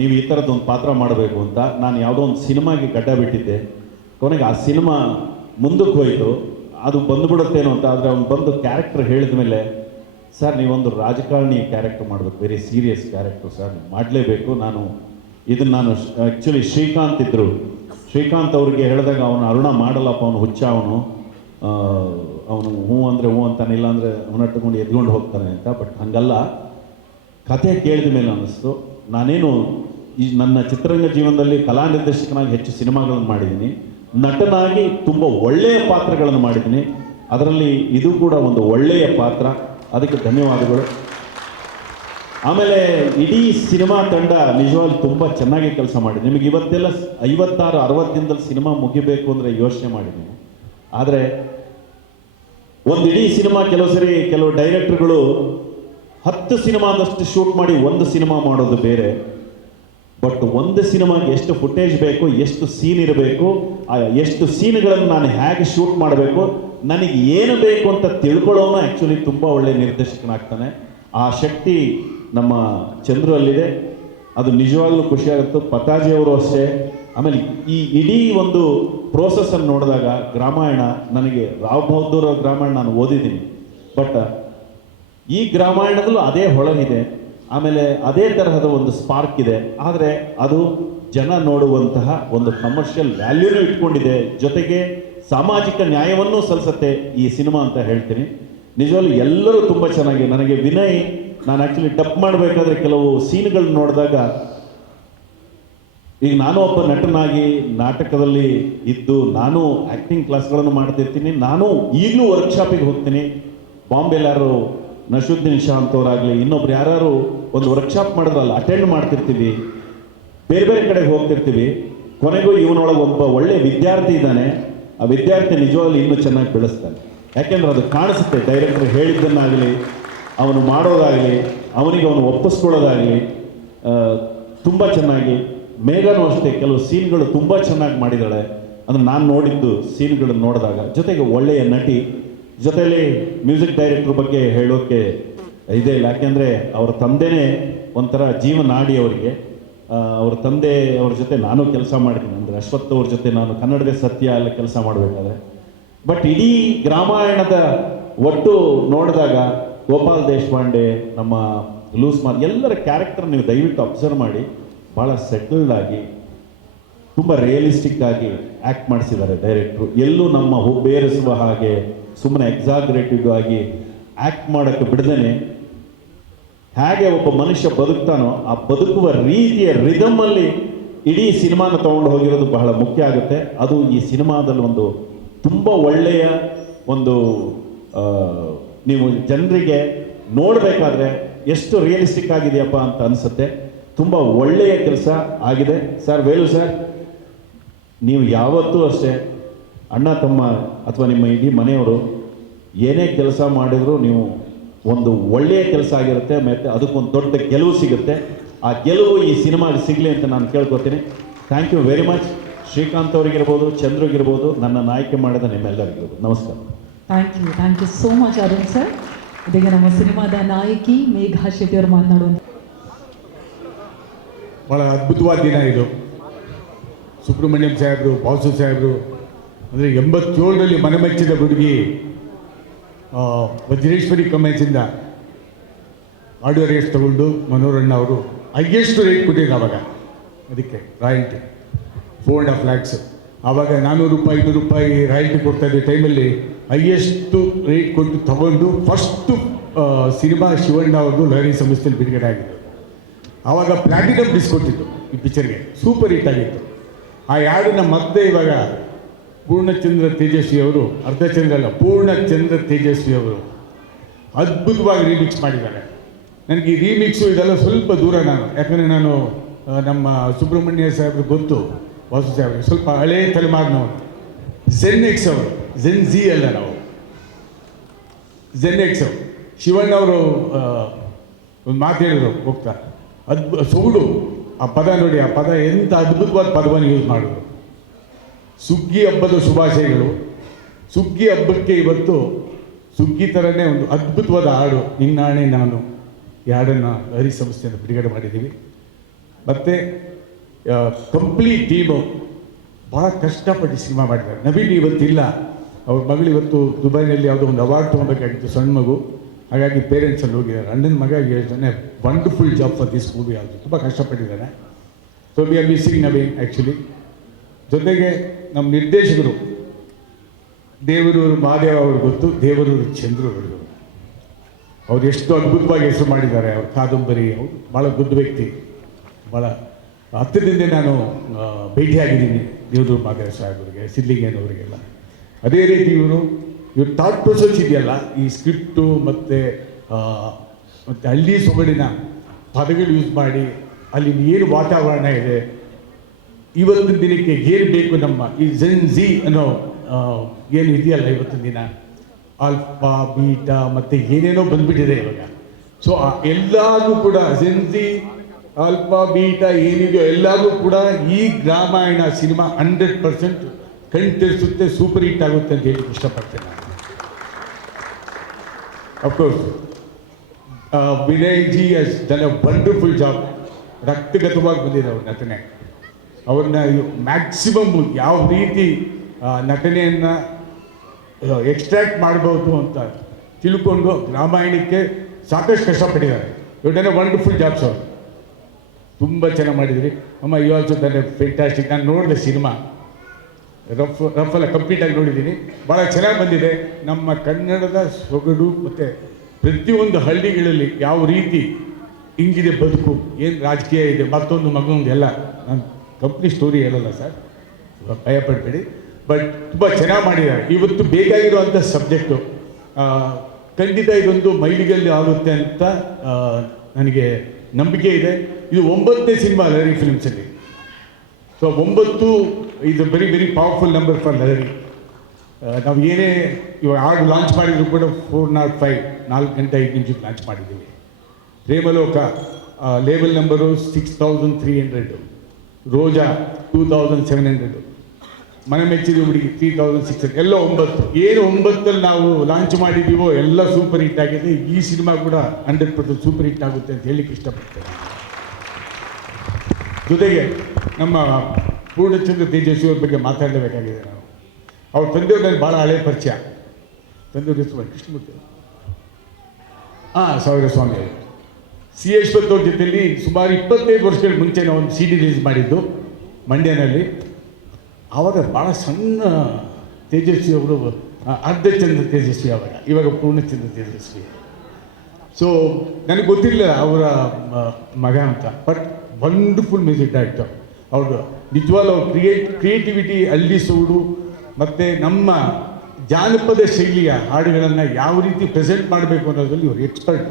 ನೀವು ಈ ಥರದ್ದೊಂದು ಪಾತ್ರ ಮಾಡಬೇಕು ಅಂತ, ನಾನು ಯಾವುದೋ ಒಂದು ಸಿನಿಮಾಗೆ ಗಡ್ಡ ಬಿಟ್ಟಿದ್ದೆ. ಕೊನೆಗೆ ಆ ಸಿನಿಮಾ ಮುಂದಕ್ಕೆ ಹೋಯಿತು, ಅದು ಬಂದುಬಿಡುತ್ತೇನೋ ಅಂತ. ಆದರೆ ಅವ್ನು ಬಂದು ಕ್ಯಾರೆಕ್ಟರ್ ಹೇಳಿದ ಮೇಲೆ, ಸರ್ ನೀವೊಂದು ರಾಜಕಾರಣಿ ಕ್ಯಾರೆಕ್ಟರ್ ಮಾಡಬೇಕು, ವೆರಿ ಸೀರಿಯಸ್ ಕ್ಯಾರೆಕ್ಟರ್ ಸರ್, ಮಾಡಲೇಬೇಕು. ನಾನು ಆ್ಯಕ್ಚುಲಿ ಶ್ರೀಕಾಂತ್ ಇದ್ದರು, ಶ್ರೀಕಾಂತ್ ಅವ್ರಿಗೆ ಹೇಳಿದಾಗ ಅವನು ಅರುಣ ಮಾಡಲ್ಲಪ್ಪ, ಅವನು ಹುಚ್ಚ, ಅವನು ಹ್ಞೂ ಅಂದರೆ ಹ್ಞೂ ಅಂತಾನೆ, ಇಲ್ಲ ಅಂದರೆ ಅವನಟ್ಟುಕೊಂಡು ಎದ್ಕೊಂಡು ಹೋಗ್ತಾನೆ ಅಂತ. ಬಟ್ ಹಾಗಲ್ಲ, ಕತೆ ಕೇಳಿದ ಮೇಲೆ ಅನ್ನಿಸ್ತು ನಾನೇನು ಈ ನನ್ನ ಚಿತ್ರರಂಗ ಜೀವನದಲ್ಲಿ ಕಲಾ ನಿರ್ದೇಶಕನಾಗಿ ಹೆಚ್ಚು ಸಿನಿಮಾಗಳನ್ನು ಮಾಡಿದ್ದೀನಿ, ನಟನಾಗಿ ತುಂಬ ಒಳ್ಳೆಯ ಪಾತ್ರಗಳನ್ನು ಮಾಡಿದ್ದೀನಿ. ಅದರಲ್ಲಿ ಇದು ಕೂಡ ಒಂದು ಒಳ್ಳೆಯ ಪಾತ್ರ, ಅದಕ್ಕೆ ಧನ್ಯವಾದಗಳು. ಆಮೇಲೆ ಇಡೀ ಸಿನಿಮಾ ತಂಡ ನಿಜವಾಗ್ಲೂ ತುಂಬ ಚೆನ್ನಾಗಿ ಕೆಲಸ ಮಾಡಿದೆ. ನಿಮಗೆ ಇವತ್ತೆಲ್ಲ 56-60 ದಿನದಲ್ಲಿ ಸಿನಿಮಾ ಮುಗಿಬೇಕು ಅಂದರೆ ಯೋಚನೆ ಮಾಡಿದ್ದೀನಿ. ಆದರೆ ಒಂದು ಇಡೀ ಸಿನಿಮಾ ಕೆಲವು ಡೈರೆಕ್ಟರ್ಗಳು 10 ಸಿನಿಮಾದಷ್ಟು ಶೂಟ್ ಮಾಡಿ ಒಂದು ಸಿನಿಮಾ ಮಾಡೋದು ಬೇರೆ. ಬಟ್ ಒಂದು ಸಿನಿಮಾಗೆ ಎಷ್ಟು ಫುಟೇಜ್ ಬೇಕು, ಎಷ್ಟು ಸೀನ್ ಇರಬೇಕು, ಎಷ್ಟು ಸೀನ್ಗಳನ್ನು ನಾನು ಹೇಗೆ ಶೂಟ್ ಮಾಡಬೇಕು, ನನಗೆ ಏನು ಬೇಕು ಅಂತ ತಿಳ್ಕೊಳ್ಳೋನು ಆ್ಯಕ್ಚುಲಿ ತುಂಬ ಒಳ್ಳೆಯ ನಿರ್ದೇಶಕನಾಗ್ತಾನೆ. ಆ ಶಕ್ತಿ ನಮ್ಮ ಚಂದ್ರು ಅಲ್ಲಿದೆ. ಅದು ನಿಜವಾಗ್ಲೂ ಖುಷಿಯಾಗುತ್ತೆ. ಪತಾಜಿ ಅವರು ಅಷ್ಟೇ. ಆಮೇಲೆ ಈ ಇಡೀ ಒಂದು ಪ್ರೋಸೆಸ್ಸನ್ನು ನೋಡಿದಾಗ ಗ್ರಾಮಾಯಣ, ನನಗೆ ರಾವ್ ಬಹದ್ದೂರ್ ಗ್ರಾಮಾಯಣ ನಾನು ಓದಿದ್ದೀನಿ, ಬಟ್ ಈ ಗ್ರಾಮಾಯಣದಲ್ಲೂ ಅದೇ ಹೊಳಗಿದೆ, ಆಮೇಲೆ ಅದೇ ತರಹದ ಒಂದು ಸ್ಪಾರ್ಕ್ ಇದೆ. ಆದರೆ ಅದು ಜನ ನೋಡುವಂತಹ ಒಂದು ಕಮರ್ಷಿಯಲ್ ವ್ಯಾಲ್ಯೂನೂ ಇಟ್ಕೊಂಡಿದೆ, ಜೊತೆಗೆ ಸಾಮಾಜಿಕ ನ್ಯಾಯವನ್ನೂ ಸಲ್ಲಿಸುತ್ತೆ ಈ ಸಿನಿಮಾ ಅಂತ ಹೇಳ್ತೀನಿ. ನಿಜವಾಗ್ಲೂ ಎಲ್ಲರೂ ತುಂಬ ಚೆನ್ನಾಗಿ. ನನಗೆ ವಿನಯ್, ನಾನು ಆ್ಯಕ್ಚುಲಿ ಡಬ್ ಮಾಡಬೇಕಾದ್ರೆ ಕೆಲವು ಸೀನ್ಗಳನ್ನ ನೋಡಿದಾಗ, ಈಗ ನಾನು ಒಬ್ಬ ನಟನಾಗಿ ನಾಟಕದಲ್ಲಿ ಇದ್ದು ನಾನು ಆ್ಯಕ್ಟಿಂಗ್ ಕ್ಲಾಸ್ಗಳನ್ನು ಮಾಡ್ತಿರ್ತೀನಿ. ನಾನು ಈಗಲೂ ವರ್ಕ್ಶಾಪಿಗೆ ಹೋಗ್ತೀನಿ. ಬಾಂಬೆಲಿ ಯಾರು ನಶುದ್ದೀನ್ ಶಾ ಅಂತವ್ರಾಗಲಿ, ಇನ್ನೊಬ್ರು ಯಾರು ಒಂದು ವರ್ಕ್ಶಾಪ್ ಮಾಡಿದ್ರಲ್ಲ, ಅಟೆಂಡ್ ಮಾಡ್ತಿರ್ತೀವಿ, ಬೇರೆ ಬೇರೆ ಕಡೆಗೆ ಹೋಗ್ತಿರ್ತೀವಿ. ಕೊನೆಗೂ ಇವನೊಳಗೆ ಒಬ್ಬ ಒಳ್ಳೆ ವಿದ್ಯಾರ್ಥಿ ಇದ್ದಾನೆ. ಆ ವಿದ್ಯಾರ್ಥಿ ನಿಜವಾಗ್ಲೂ ಇನ್ನೂ ಚೆನ್ನಾಗಿ ಬೆಳೆಸ್ತಾನೆ. ಯಾಕೆಂದ್ರೆ ಅದು ಕಾಣಿಸುತ್ತೆ. ಡೈರೆಕ್ಟರ್ ಹೇಳಿದ್ದನ್ನಾಗಲಿ, ಅವನು ಮಾಡೋದಾಗಲಿ, ಅವನಿಗೆ ಅವನು ಒಪ್ಪಿಸ್ಕೊಳ್ಳೋದಾಗಲಿ ತುಂಬ ಚೆನ್ನಾಗಿ. ಮೇಘನೂ ಅಷ್ಟೇ, ಕೆಲವು ಸೀನ್ಗಳು ತುಂಬ ಚೆನ್ನಾಗಿ ಮಾಡಿದ್ದಾಳೆ. ಅಂದರೆ ನಾನು ನೋಡಿದ್ದು ಸೀನ್ಗಳನ್ನು ನೋಡಿದಾಗ. ಜೊತೆಗೆ ಒಳ್ಳೆಯ ನಟಿ, ಜೊತೆಯಲ್ಲಿ ಮ್ಯೂಸಿಕ್ ಡೈರೆಕ್ಟ್ರ್ ಬಗ್ಗೆ ಹೇಳೋಕ್ಕೆ ಇದೇ ಇಲ್ಲ. ಯಾಕೆಂದರೆ ಅವರ ತಂದೆನೇ ಒಂಥರ ಜೀವನಾಡಿ ಅವರಿಗೆ. ಅವ್ರ ತಂದೆ ಅವ್ರ ಜೊತೆ ನಾನು ಕೆಲಸ ಮಾಡಿದ್ದೀನಿ. ಅಂದರೆ ಅಶ್ವಥ್ ಅವ್ರ ಜೊತೆ ನಾನು ಕನ್ನಡದ ಸತ್ಯ ಎಲ್ಲ ಕೆಲಸ ಮಾಡಬೇಕಾದ್ರೆ. ಬಟ್ ಇಡೀ ಗ್ರಾಮಾಯಣದ ಒಟ್ಟು ನೋಡಿದಾಗ ಗೋಪಾಲ್ ದೇಶಪಾಂಡೆ, ನಮ್ಮ ಲೂಸ್ ಮಾರ್, ಎಲ್ಲರ ಕ್ಯಾರೆಕ್ಟರ್ ನೀವು ದಯವಿಟ್ಟು ಅಬ್ಸರ್ವ್ ಮಾಡಿ. ಭಾಳ ಸೆಟಲ್ಡ್ ಆಗಿ, ತುಂಬ ರಿಯಲಿಸ್ಟಿಕ್ ಆಗಿ ಆ್ಯಕ್ಟ್ ಮಾಡಿಸಿದ್ದಾರೆ ಡೈರೆಕ್ಟ್ರು. ಎಲ್ಲೂ ನಮ್ಮ ಹುಬ್ಬೇರಿಸುವ ಹಾಗೆ ಸುಮ್ಮನೆ ಎಕ್ಸಾಗ್ರೇಟಿವ್ ಆಗಿ ಆ್ಯಕ್ಟ್ ಮಾಡೋಕ್ಕೆ ಬಿಡದೇನೆ, ಹೇಗೆ ಒಬ್ಬ ಮನುಷ್ಯ ಬದುಕ್ತಾನೋ ಆ ಬದುಕುವ ರೀತಿಯ ರಿದಮಲ್ಲಿ ಇಡೀ ಸಿನಿಮಾನ ತೊಗೊಂಡು ಹೋಗಿರೋದು ಬಹಳ ಮುಖ್ಯ ಆಗುತ್ತೆ. ಅದು ಈ ಸಿನಿಮಾದಲ್ಲಿ ಒಂದು ತುಂಬ ಒಳ್ಳೆಯ ಒಂದು ನೀವು ಜನರಿಗೆ ನೋಡಬೇಕಾದ್ರೆ ಎಷ್ಟು ರಿಯಲಿಸ್ಟಿಕ್ ಆಗಿದೆಯಪ್ಪ ಅಂತ ಅನಿಸುತ್ತೆ. ತುಂಬ ಒಳ್ಳೆಯ ಕೆಲಸ ಆಗಿದೆ ಸರ್. ವೇಲು ಸರ್, ನೀವು ಯಾವತ್ತೂ ಅಷ್ಟೇ ಅಣ್ಣ ತಮ್ಮ ಅಥವಾ ನಿಮ್ಮ ಇಡೀ ಮನೆಯವರು ಏನೇ ಕೆಲಸ ಮಾಡಿದರೂ ನೀವು ಒಂದು ಒಳ್ಳೆಯ ಕೆಲಸ ಆಗಿರುತ್ತೆ, ಮತ್ತು ಅದಕ್ಕೊಂದು ದೊಡ್ಡ ಗೆಲುವು ಸಿಗುತ್ತೆ. ಆ ಗೆಲುವು ಈ ಸಿನಿಮಾಗೆ ಸಿಗಲಿ ಅಂತ ನಾನು ಕೇಳ್ಕೊತೀನಿ. Thank you very much. Srikanth ಅವರಿಗಿರ್ಬೋದು, ಚಂದ್ರಿಗಿರ್ಬೋದು, ನನ್ನ ಆಯ್ಕೆ ಮಾಡಿದ ನಿಮ್ಮೆಲ್ಲರಿಗಿರ್ಬೋದು. ನಮಸ್ಕಾರ. Thank you so much Arun sir. ಇದೀಗ ನಮ್ಮ ಸಿನಿಮಾದ ನಾಯಕಿ ಮೇಘಾ ಶೆಟ್ಟಿ ಅವರು ಮಾತನಾಡುವಂಥ. ಭಾಳ ಅದ್ಭುತವಾದ ದಿನ ಇದು. ಸುಬ್ರಹ್ಮಣ್ಯಂ ಸಾಹೇಬರು, ಬಾಸು ಸಾಹೇಬರು, ಅಂದರೆ 87ರಲ್ಲಿ ಮನಮೆಚ್ಚಿದ ಹುಡುಗಿ ವಜ್ರೇಶ್ವರಿ ಕಮೆನ್ಸಿಂದ ಆಡಿಯೋ ರೇಟ್ಸ್ ತಗೊಂಡು ಮನೋರಣ್ಣ ಅವರು ಹೈಯೆಸ್ಟ್ ರೇಟ್ ಕೊಟ್ಟಿದ್ರು ಆವಾಗ. ಅದಕ್ಕೆ ರಾಯಲ್ಟಿ 4.5 lakhs. ಆವಾಗ 400 ರೂಪಾಯಿ 500 ರೂಪಾಯಿ ರಾಯಲ್ಟಿ ಕೊಡ್ತಾಯಿದ್ದ ಟೈಮಲ್ಲಿ ಹೈಯೆಸ್ಟು ರೇಟ್ ಕೊಟ್ಟು ತಗೊಂಡು ಫಸ್ಟು ಸಿನಿಮಾ ಶಿವಣ್ಣ ಅವ್ರದ್ದು ಲಹರಿ ಸಂಸ್ಥೆಯಲ್ಲಿ ಬಿಡುಗಡೆ ಆಗಿತ್ತು. ಆವಾಗ ಪ್ಲಾಟಿನಮ್ ಡಿಸ್ಕ್ ಕೊಟ್ಟಿತ್ತು ಈ ಪಿಕ್ಚರ್ಗೆ, ಸೂಪರ್ ಹಿಟ್ ಆಗಿತ್ತು. ಆ ಹಾಡನ್ನು ಮತ್ತೆ ಇವಾಗ ಪೂರ್ಣಚಂದ್ರ ತೇಜಸ್ವಿ ಅವರು, ಅರ್ಧಚಂದ್ರ ಅಲ್ಲ ಪೂರ್ಣಚಂದ್ರ ತೇಜಸ್ವಿ ಅವರು ಅದ್ಭುತವಾಗಿ ರೀಮಿಕ್ಸ್ ಮಾಡಿದ್ದಾರೆ. ನನಗೆ ಈ ರೀಮಿಕ್ಸು ಇದೆಲ್ಲ ಸ್ವಲ್ಪ ದೂರ ಯಾಕಂದರೆ ನಾನು ನಮ್ಮ ಸುಬ್ರಹ್ಮಣ್ಯ ಸಾಹೇಬ್ರಿಗೆ ಗೊತ್ತು, ವಾಸು ಸಾಹೇಬ್ರಿಗೆ ಸ್ವಲ್ಪ ಹಳೇ ತಲೆಮಾರಿನವರು. ಝೆನ್ ಎಕ್ಸ್ ಅವರು, ಝೆನ್ ಜಿ ಅಲ್ಲ ನಾವು, ಝೆನ್ ಎಕ್ಸ್ ಅವರು. ಶಿವಣ್ಣ ಅವರು ಒಂದು ಮಾತು ಹೇಳಿದ್ರು ಹೋಗ್ತಾ, ಸೊಗಡು ಆ ಪದ ನೋಡಿ, ಆ ಪದ ಎಂಥ ಅದ್ಭುತವಾದ ಪದವನ್ನು ಯೂಸ್ ಮಾಡಿದ್ರು. ಸುಗ್ಗಿ ಹಬ್ಬದ ಶುಭಾಶಯಗಳು. ಸುಗ್ಗಿ ಹಬ್ಬಕ್ಕೆ ಇವತ್ತು ಸುಗ್ಗಿ ಥರನೇ ಒಂದು ಅದ್ಭುತವಾದ ಹಾಡು ನಿನ್ನಾಣೆ ನಾನು, ಈ ಹಾಡನ್ನು ಹರಿ ಸಂಸ್ಥೆಯನ್ನು ಬಿಡುಗಡೆ ಮಾಡಿದ್ದೀವಿ. ಮತ್ತು ಕಂಪ್ಲೀಟ್ ಟೀಮು ಭಾಳ ಕಷ್ಟಪಟ್ಟು ಸಿನಿಮಾ ಮಾಡಿದ್ದಾರೆ. ನವೀನ್ ಇವತ್ತಿಲ್ಲ, ಅವ್ರ ಮಗಳು ಇವತ್ತು ದುಬೈನಲ್ಲಿ ಯಾವುದೋ ಒಂದು ಅವಾರ್ಡ್ ತೊಗೊಬೇಕಾಗಿತ್ತು, ಸಣ್ಣ ಮಗು, ಹಾಗಾಗಿ ಪೇರೆಂಟ್ಸಲ್ಲಿ ಹೋಗಿದ್ದಾರೆ. ಅಣ್ಣನ ಮಗ ಹೇಳ್ತಾನೆ wonderful job for this movie. ಯಾವುದು ತುಂಬ ಕಷ್ಟಪಟ್ಟಿದ್ದಾನೆ. So we are missing Naveen actually. ಜೊತೆಗೆ ನಮ್ಮ ನಿರ್ದೇಶಕರು ದೇವರೂರು ಮಹಾದೇವ ಅವ್ರಿಗೆ ಗೊತ್ತು, ದೇವರೂರು ಚಂದ್ರು ಅವ್ರಿಗೆ ಅವ್ರು ಎಷ್ಟು ಅದ್ಭುತವಾಗಿ ಹೆಸರು ಮಾಡಿದ್ದಾರೆ. ಅವ್ರ ಕಾದಂಬರಿ, ಅವರು ಭಾಳ ಗುಡ್ ವ್ಯಕ್ತಿ, ಭಾಳ ಹತ್ತಿರದಿಂದ ನಾನು ಭೇಟಿಯಾಗಿದ್ದೀನಿ ದೇವರು ಮಾದೇವ ಸಾಹೇಬರಿಗೆ, ಸಿದ್ಲಿಂಗಯ್ಯನವರಿಗೆಲ್ಲ. ಅದೇ ರೀತಿ ಇವ್ರ ಥಾಟ್ ಪ್ರೊಸೆಸ್ ಇದೆಯಲ್ಲ, ಈ ಸ್ಕ್ರಿಪ್ಟು ಮತ್ತು ಹಳ್ಳಿ ಸೊಗಡಿನ ಪದಗಳು ಯೂಸ್ ಮಾಡಿ ಅಲ್ಲಿ ಏನು ವಾತಾವರಣ ಇದೆ, ಇವತ್ತಿನ ದಿನಕ್ಕೆ ಏನು ಬೇಕು ನಮ್ಮ ಈ ಜಿ ಅನ್ನೋ ಏನು ಇದೆಯಲ್ಲ ಇವತ್ತಿನ ದಿನ, ಆಲ್ಫಾ ಬೀಟಾ ಮತ್ತು ಏನೇನೋ ಬಂದ್ಬಿಟ್ಟಿದೆ ಇವಾಗ. ಸೊ ಎಲ್ಲಾಗೂ ಕೂಡ ಜಿ ಆಲ್ಫಾ ಬೀಟಾ ಏನಿದೆಯೋ ಎಲ್ಲಾಗೂ ಕೂಡ ಈ ರಾಮಾಯಣ ಸಿನಿಮಾ 100% ಕಣ್ತರಿಸುತ್ತೆ, ಸೂಪರ್ ಹಿಟ್ ಆಗುತ್ತೆ ಅಂತ ಹೇಳಿ ಇಷ್ಟಪಡ್ತೇನೆ ನಾನು. Of course Vinay ji has done a wonderful job. ರಕ್ತಗತವಾಗಿ ಬಂದಿದೆ ಅವ್ರ ನಟನೆ. ಅವ್ರನ್ನ ಮ್ಯಾಕ್ಸಿಮಮ್ ಯಾವ ರೀತಿ ನಟನೆಯನ್ನು ಎಕ್ಸ್ಟ್ರಾಕ್ಟ್ ಮಾಡ್ಬೋದು ಅಂತ ತಿಳ್ಕೊಂಡು ರಾಮಾಯಣಕ್ಕೆ ಸಾಕಷ್ಟು ಕಷ್ಟಪಟ್ಟಿದ್ದಾರೆ. You done a wonderful jobs. ಅವರು ತುಂಬ ಚೆನ್ನಾಗಿ ಮಾಡಿದ್ರಿ ಅಮ್ಮ. You also done a fantastic. ನಾನು ನೋಡಿದೆ ಸಿನಿಮಾ, ರಫ್ ಎಲ್ಲ ಕಂಪ್ಲೀಟಾಗಿ ನೋಡಿದ್ದೀನಿ. ಭಾಳ ಚೆನ್ನಾಗಿ ಬಂದಿದೆ. ನಮ್ಮ ಕನ್ನಡದ ಸೊಗಡು ಮತ್ತು ಪ್ರತಿಯೊಂದು ಹಳ್ಳಿಗಳಲ್ಲಿ ಯಾವ ರೀತಿ ಹಿಂಗಿದೆ ಬದುಕು, ಏನು ರಾಜಕೀಯ ಇದೆ, ಮತ್ತೊಂದು ಮಗನೊಂದು ಎಲ್ಲ. ನಾನು ಕಂಪ್ಲೀಟ್ ಸ್ಟೋರಿ ಹೇಳಲ್ಲ ಸರ್, ಭಯಪಡಬೇಡಿ. ಬಟ್ ತುಂಬ ಚೆನ್ನಾಗಿ ಮಾಡಿದ್ದಾರೆ. ಇವತ್ತು ಬೇಕಾಗಿರುವಂಥ ಸಬ್ಜೆಕ್ಟು ಖಂಡಿತ ಇದೊಂದು ಮೈಲಿಗಲ್ಲಿ ಆಗುತ್ತೆ ಅಂತ ನನಗೆ ನಂಬಿಕೆ ಇದೆ. ಇದು 9ನೇ ಸಿನಿಮಾ ಲಹರಿ ಫಿಲ್ಮ್ಸಲ್ಲಿ. So 9 is a very very powerful number for Lahari. ನಾವು ಏನೇ ಇವಾಗ ಆರ್ಡ್ ಲಾಂಚ್ ಮಾಡಿದ್ರು ಕೂಡ 405 4 ಗಂಟೆ 5 ನಿಮಿಷಕ್ಕೆ ಲಾಂಚ್ ಮಾಡಿದ್ದೀವಿ. ಪ್ರೇಮಲೋಕ ಲೇಬಲ್ ನಂಬರು 6300, ರೋಜಾ 2700, ಮನೆ ಮೆಚ್ಚಿದ ಹುಡುಗಿ 3600, ಎಲ್ಲ 9. ಏನು 9 ನಾವು ಲಾಂಚ್ ಮಾಡಿದ್ದೀವೋ ಎಲ್ಲ ಸೂಪರ್ ಹಿಟ್ ಆಗಿದೆ. ಈ ಸಿನಿಮಾ ಕೂಡ 100% ಸೂಪರ್ ಹಿಟ್ ಆಗುತ್ತೆ ಅಂತ ಹೇಳಲಿಕ್ಕೆ ಇಷ್ಟಪಡ್ತೇನೆ. ಜೊತೆಗೆ ನಮ್ಮ ಪೂರ್ಣಚಂದ್ರ ತೇಜಸ್ವಿ ಅವ್ರ ಬಗ್ಗೆ ಮಾತಾಡಲೇಬೇಕಾಗಿದೆ. ನಾವು ಅವ್ರ ತಂದೆಯವ್ರು ನನಗೆ ಭಾಳ ಹಳೆ ಪರಿಚಯ. ತಂದೆಯವ್ರ ಹೆಸರು ಕೃಷ್ಣಮೂರ್ತಿ ಸಾವಿರ ಸ್ವಾಮಿ ಅವರು. ಸಿ ಯಶ್ವಂತ್ ಅವ್ರ ಜೊತೆಯಲ್ಲಿ ಸುಮಾರು 25 ವರ್ಷಗಳ ಮುಂಚೆ ನಾವು ಒಂದು CD ರಿಲೀಸ್ ಮಾಡಿದ್ದು ಮಂಡ್ಯನಲ್ಲಿ. ಆವಾಗ ಭಾಳ ಸಣ್ಣ ತೇಜಸ್ವಿ ಅವರು, ಅರ್ಧಚಂದ್ರ ತೇಜಸ್ವಿ ಇವಾಗ ಪೂರ್ಣಚಂದ್ರ ತೇಜಸ್ವಿ. ಸೊ ನನಗೆ ಗೊತ್ತಿಲ್ಲ ಅವರ ಮಗ ಅಂತ. ಬಟ್ ವಂಡರ್ಫುಲ್ ಮ್ಯೂಸಿಕ್ ಡೈರೆಕ್ಟರ್ ಅವರು. ನಿಜವಾಗ್ಲೂ ಅವ್ರ ಕ್ರಿಯೇಟಿವಿಟಿ, ಹಳ್ಳಿ ಸೊಗಡು ಮತ್ತು ನಮ್ಮ ಜಾನಪದ ಶೈಲಿಯ ಹಾಡುಗಳನ್ನು ಯಾವ ರೀತಿ ಪ್ರೆಸೆಂಟ್ ಮಾಡಬೇಕು ಅನ್ನೋದ್ರಲ್ಲಿ ಇವರು ಎಕ್ಸ್ಪರ್ಟ್.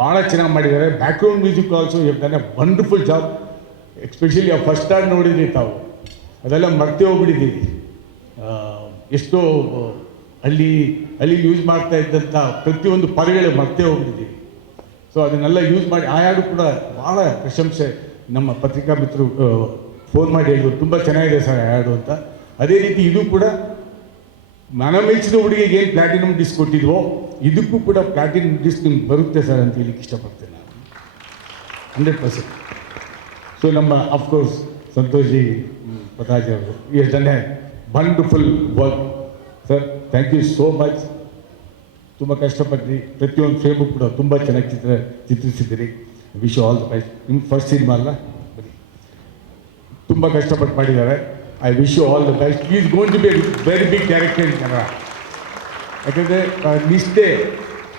ಭಾಳ ಚೆನ್ನಾಗಿ ಮಾಡಿದ್ದಾರೆ. ಬ್ಯಾಕ್ಗ್ರೌಂಡ್ ಮ್ಯೂಸಿಕ್ ಆಲ್ಸೋ ಇರ್ತಾನೆ ವಂಡರ್ಫುಲ್ ಜಾಬ್. ಎಸ್ಪೆಷಲಿ ಆ ಫಸ್ಟ್ ಹಾಡು ನೋಡಿದ್ರಿ ತಾವು, ಅದೆಲ್ಲ ಮರ್ತೇ ಹೋಗ್ಬಿಟ್ಟಿದ್ದೀವಿ. ಎಷ್ಟೋ ಅಲ್ಲಿ ಯೂಸ್ ಮಾಡ್ತಾ ಇದ್ದಂಥ ಪ್ರತಿಯೊಂದು ಪದಗಳು ಮರ್ತೇ ಹೋಗ್ಬಿಟ್ಟಿದ್ದೀವಿ. ಸೊ ಅದನ್ನೆಲ್ಲ ಯೂಸ್ ಮಾಡಿ ಆ ಹಾಡು ಕೂಡ ಭಾಳ ಪ್ರಶಂಸೆ. ನಮ್ಮ ಪತ್ರಿಕಾ ಮಿತ್ರರು ಫೋನ್ ಮಾಡಿ ಹೇಳಿದ್ರು ತುಂಬ ಚೆನ್ನಾಗಿದೆ ಸರ್ ಆ ಹಾಡು ಅಂತ. ಅದೇ ರೀತಿ ಇದು ಕೂಡ ಮನಮೆಚ್ಚಿದ ಹುಡುಗಿಗೆ ಏನು ಪ್ಲಾಟಿನಮ್ ಡಿಸ್ಕ್ ಕೊಟ್ಟಿದ್ವೋ ಇದಕ್ಕೂ ಕೂಡ ಪ್ಲಾಟಿನಮ್ ಡಿಸ್ಕ್ ನಿಮ್ಗೆ ಬರುತ್ತೆ ಸರ್ ಅಂತ ಹೇಳಲಿಕ್ಕೆ ಇಷ್ಟಪಡ್ತೇನೆ ನಾನು 100%. ಸೊ ನಮ್ಮ ಅಫ್ಕೋರ್ಸ್ ಸಂತೋಷ್ ಜಿ ಪತಾಜಿ ಅವರು has done a wonderful work sir. Thank you so much. ತುಂಬ ಕಷ್ಟಪಟ್ಟು ಪ್ರತಿಯೊಂದು ಫ್ರೇಮು ಕೂಡ ತುಂಬ ಚೆನ್ನಾಗಿ ಚಿತ್ರಿಸಿದ್ದೀರಿ. Wish all the best. ನಿಮ್ಮ ಫಸ್ಟ್ ಸಿನಿಮಾ ಅಲ್ಲ, ತುಂಬ ಕಷ್ಟಪಟ್ಟು ಮಾಡಿದ್ದಾರೆ. I wish you all the best. Is going to be very big character in Kannada. ಯಾಕಂದರೆ ನಿಷ್ಠೆ,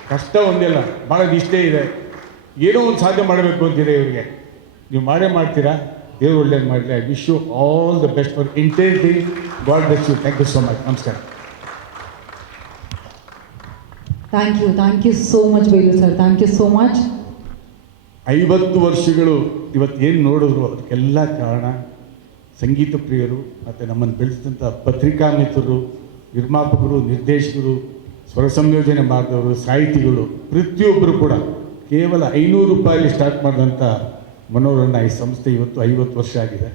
ಕಷ್ಟ ಒಂದಿಲ್ಲ, ಭಾಳ ನಿಷ್ಠೆ ಇದೆ. ಏನೋ ಒಂದು ಸಾಧ್ಯ ಮಾಡಬೇಕು ಅಂತಿದೆ ಇವರಿಗೆ. ನೀವು ಮಾಡೇ ಮಾಡ್ತೀರಾ. ದೇವರು ಒಳ್ಳೇದು ಮಾಡಲಿ. I wish you all the best for ಇಂಟೆನ್ಟಿ. God bless you. Thank you so much. ನಮಸ್ಕಾರ. Thank you so much Velu sir. Thank you so much. 50 ವರ್ಷಗಳು ಇವತ್ತು ಏನು ನೋಡಿದ್ರು ಅದಕ್ಕೆಲ್ಲ ಕಾರಣ ಸಂಗೀತ ಪ್ರಿಯರು ಮತ್ತು ನಮ್ಮನ್ನು ಬೆಳೆಸಿದಂಥ ಪತ್ರಿಕಾ ಮಿತ್ರರು, ನಿರ್ಮಾಪಕರು, ನಿರ್ದೇಶಕರು, ಸ್ವರ ಸಂಯೋಜನೆ ಮಾಡಿದವರು, ಸಾಹಿತಿಗಳು, ಪ್ರತಿಯೊಬ್ಬರು ಕೂಡ. ಕೇವಲ 500 ರೂಪಾಯಲ್ಲಿ ಸ್ಟಾರ್ಟ್ ಮಾಡಿದಂಥ ಮನೋರಣ್ಯ ಈ ಸಂಸ್ಥೆ ಇವತ್ತು 50 ವರ್ಷ ಆಗಿದೆ.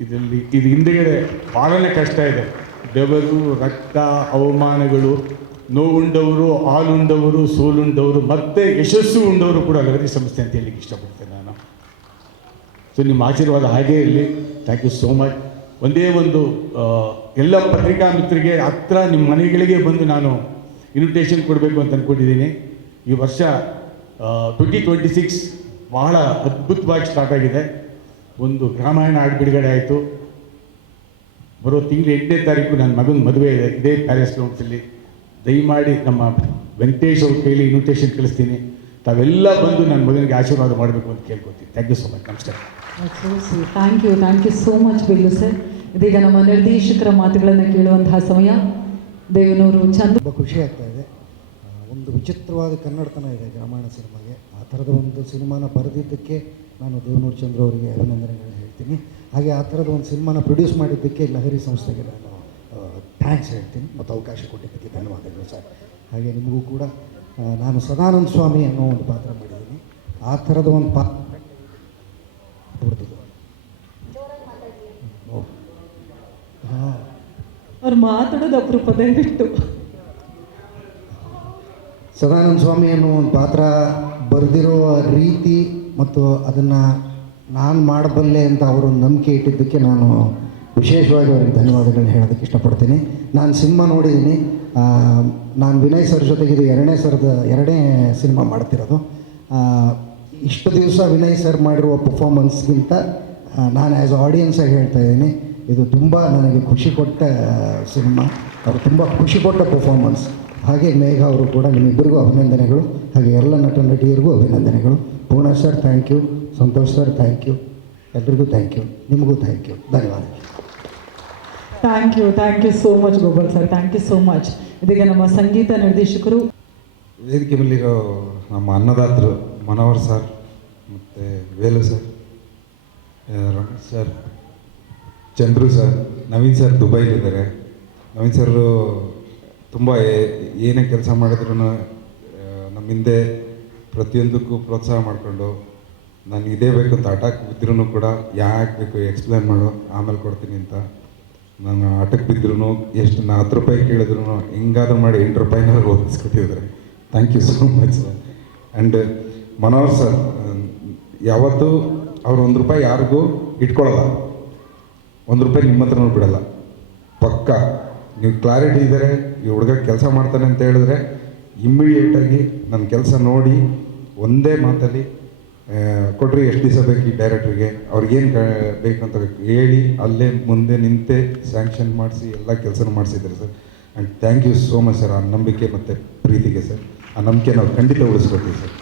ಇದು ಹಿಂದೆಗಡೆ ಭಾಳನೇ ಕಷ್ಟ ಇದೆ. ಬೆವರು, ರಕ್ತ, ಅವಮಾನಗಳು, ನೋವುಂಡವರು, ಹಾಲುಂಡವರು, ಸೋಲುಂಡವರು, ಮತ್ತು ಯಶಸ್ಸು ಉಂಡವರು ಕೂಡ ಲಹರಿ ಸಂಸ್ಥೆ ಅಂತ ಹೇಳಲಿಕ್ಕೆ ಇಷ್ಟಪಡ್ತೇನೆ ನಾನು. ಸೊ ನಿಮ್ಮ ಆಶೀರ್ವಾದ ಹಾಗೇ ಇರಲಿ. Thank you so much. ಒಂದೇ ಒಂದು ಎಲ್ಲ ಪತ್ರಿಕಾ ಮಿತ್ರರಿಗೆ ಹತ್ರ ನಿಮ್ಮ ಮನೆಗಳಿಗೆ ಬಂದು ನಾನು ಇನ್ವಿಟೇಷನ್ ಕೊಡಬೇಕು ಅಂತ ಅಂದ್ಕೊಂಡಿದ್ದೀನಿ. ಈ ವರ್ಷ 2026 ಬಹಳ ಅದ್ಭುತವಾಗಿ ಸ್ಟಾರ್ಟ್ ಆಗಿದೆ. ಒಂದು ರಾಮಾಯಣ ಹಾಡು ಬಿಡುಗಡೆ ಆಯಿತು. ಬರೋ ತಿಂಗಳು 8ನೇ ತಾರೀಕು ನನ್ನ ಮಗನ ಮದುವೆ ಇದೆ ಇದೇ ಪ್ಯಾಲೇಸ್ ಗ್ರೌಂಡ್ಸಲ್ಲಿ. ದಯಮಾಡಿ ನಮ್ಮ ವೆಂಕಟೇಶ್ ಅವ್ರ ಕೈಲಿ ಇನ್ವಿಟೇಷನ್ ಕಳಿಸ್ತೀನಿ. ತಾವೆಲ್ಲ ಬಂದು ನನ್ನ ಮಗನಿಗೆ ಆಶೀರ್ವಾದ ಮಾಡಬೇಕು ಅಂತ ಕೇಳ್ಕೊತೀನಿ. Thank you so much. ನಮಸ್ಕಾರ. Thank you so much Velu sir. ಇದೀಗ ನಮ್ಮ ನಿರ್ದೇಶಕರ ಮಾತುಗಳನ್ನು ಕೇಳುವಂತಹ ಸಮಯ. ದೇವನೂರು ಚಂದ್ರ. ತುಂಬ ಖುಷಿ ಆಗ್ತಾ ಇದೆ. ಒಂದು ವಿಚಿತ್ರವಾದ ಕನ್ನಡತನ ಇದೆ ಗ್ರಾಮಾಯಣ ಸಿನಿಮಾಗೆ. ಆ ಥರದ ಒಂದು ಸಿನಿಮಾನ ಬರೆದಿದ್ದಕ್ಕೆ ನಾನು ದೇವನೂರು ಚಂದ್ರ ಅವರಿಗೆ ಅಭಿನಂದನೆಗಳನ್ನ ಹೇಳ್ತೀನಿ. ಹಾಗೆ ಆ ಥರದ ಒಂದು ಸಿನಿಮಾನ ಪ್ರೊಡ್ಯೂಸ್ ಮಾಡಿದ್ದಕ್ಕೆ ಲಹರಿ ಸಂಸ್ಥೆಗೆ ನಾನು ಥ್ಯಾಂಕ್ಸ್ ಹೇಳ್ತೀನಿ ಮತ್ತು ಅವಕಾಶ ಕೊಟ್ಟಿದ್ದಕ್ಕೆ ಧನ್ಯವಾದಗಳು ಸರ್. ಹಾಗೆ ನಿಮಗೂ ಕೂಡ ನಾನು ಸದಾನಂದ ಸ್ವಾಮಿ ಅನ್ನೋ ಒಂದು ಪಾತ್ರ ಮಾಡಿದ್ದೀನಿ. ಆ ಥರದ ಒಂದು ಪಾತ್ರ ಹಾಂ, ಅವ್ರು ಮಾತಾಡೋದು ಅಪರೂಪ, ದಯವಿಟ್ಟು. ಸದಾನಂದ ಸ್ವಾಮಿ ಅನ್ನೋ ಒಂದು ಪಾತ್ರ ಬರೆದಿರೋ ರೀತಿ ಮತ್ತು ಅದನ್ನು ನಾನು ಮಾಡಬಲ್ಲೆ ಅಂತ ಅವರೊಂದು ನಂಬಿಕೆ ಇಟ್ಟಿದ್ದಕ್ಕೆ ನಾನು ವಿಶೇಷವಾಗಿ ಅವ್ರಿಗೆ ಧನ್ಯವಾದಗಳನ್ನ ಹೇಳೋದಕ್ಕೆ ಇಷ್ಟಪಡ್ತೀನಿ. ನಾನು ಸಿನಿಮಾ ನೋಡಿದ್ದೀನಿ. ನಾನು ವಿನಯ್ ಸರ್ ಜೊತೆಗೆ ಇದು ಎರಡನೇ ಸಿನಿಮಾ ಮಾಡ್ತಿರೋದು. ಇಷ್ಟು ದಿವಸ ವಿನಯ್ ಸರ್ ಮಾಡಿರುವ ಪರ್ಫಾರ್ಮೆನ್ಸ್ಗಿಂತ ನಾನು ಆ್ಯಸ್ ಆಡಿಯನ್ಸಾಗಿ ಹೇಳ್ತಾ ಇದ್ದೀನಿ, ಇದು ತುಂಬ ನನಗೆ ಖುಷಿ ಕೊಟ್ಟ ಸಿನಿಮಾ. ಅವರು ತುಂಬ ಖುಷಿ ಕೊಟ್ಟ ಪರ್ಫಾರ್ಮೆನ್ಸ್. ಹಾಗೆ ಮೇಘ ಅವರು ಕೂಡ, ನಿಮ್ಮಿಬ್ಬರಿಗೂ ಅಭಿನಂದನೆಗಳು. ಹಾಗೆ ಎಲ್ಲ ನಟ ನಟಿಯರಿಗೂ ಅಭಿನಂದನೆಗಳು. Poorna sir thank you, Santosh sir thank you, ಎಲ್ರಿಗೂ ಥ್ಯಾಂಕ್ ಯು, ನಿಮಗೂ ಥ್ಯಾಂಕ್ ಯು, ಧನ್ಯವಾದಗಳು. Thank you so much Gopal sir, thank you so much. ಇದೀಗ ನಮ್ಮ ಸಂಗೀತ ನಿರ್ದೇಶಕರು, ವೇದಿಕೆ ಮೇಲಿರೋ ನಮ್ಮ ಅನ್ನದಾತರು ಮನೋಹರ್ ಸರ್ ಮತ್ತು Velu sir, Ramesh sir, Chandru sir, Naveen sir ದುಬೈಲಿದ್ದಾರೆ. ನವೀನ್ ಸರ್ ತುಂಬ ಏನೇ ಕೆಲಸ ಮಾಡಿದ್ರು ನಮ್ಮ ಹಿಂದೆ ಪ್ರತಿಯೊಂದಕ್ಕೂ ಪ್ರೋತ್ಸಾಹ ಮಾಡಿಕೊಂಡು, ನನಗೆ ಇದೇ ಬೇಕು ಅಂತ ಅಟಾಕ್ ಬಿದ್ದರೂ ಕೂಡ ಯಾಕೆ ಬೇಕು ಎಕ್ಸ್ಪ್ಲೇನ್ ಮಾಡು ಆಮೇಲೆ ಕೊಡ್ತೀನಿ ಅಂತ, ನಾನು ಆಟಕ್ಕೆ ಬಿದ್ದರೂ ಎಷ್ಟು ನಾ 10 ರೂಪಾಯಿ ಕೇಳಿದ್ರು ಹೆಂಗಾದ್ರೂ ಮಾಡಿ 8 ರೂಪಾಯಿನಾದ್ರು ಓದಿಸ್ಕೊಟ್ಟಿದ್ದಾರೆ. Thank you so much sir. And Manohar sir ಯಾವತ್ತೂ ಅವ್ರು 1 ರೂಪಾಯಿ ಯಾರಿಗೂ ಇಟ್ಕೊಳ್ಳಲ್ಲ, 1 ರೂಪಾಯಿ ನಿಮ್ಮ ಹತ್ರನೂ ಬಿಡಲ್ಲ. ಪಕ್ಕ ನೀವು ಕ್ಲಾರಿಟಿ ಇದ್ದಾರೆ, ಈ ಹುಡುಗ ಕೆಲಸ ಮಾಡ್ತಾನೆ ಅಂತ ಹೇಳಿದ್ರೆ ಇಮ್ಮಿಡಿಯೇಟಾಗಿ ನನ್ನ ಕೆಲಸ ನೋಡಿ ಒಂದೇ ಮಾತಲ್ಲಿ ಕೊಟ್ರಿ ಎಷ್ಟು ದಿವಸ ಬೇಕು ಈ ಡೈರೆಕ್ಟ್ರಿಗೆ, ಅವ್ರಿಗೇನು ಬೇಕಂತ ಹೇಳಿ ಅಲ್ಲೇ ಮುಂದೆ ನಿಂತೆ ಸ್ಯಾಂಕ್ಷನ್ ಮಾಡಿಸಿ ಎಲ್ಲ ಕೆಲಸನೂ ಮಾಡಿಸಿದ್ದಾರೆ sir. And thank you so much sir. ಆ ನಂಬಿಕೆ ಮತ್ತು ಪ್ರೀತಿಗೆ ಸರ್, ಆ ನಂಬಿಕೆ ನಾವು ಖಂಡಿತ ಉಳಿಸ್ಕೊಡ್ತೀವಿ ಸರ್.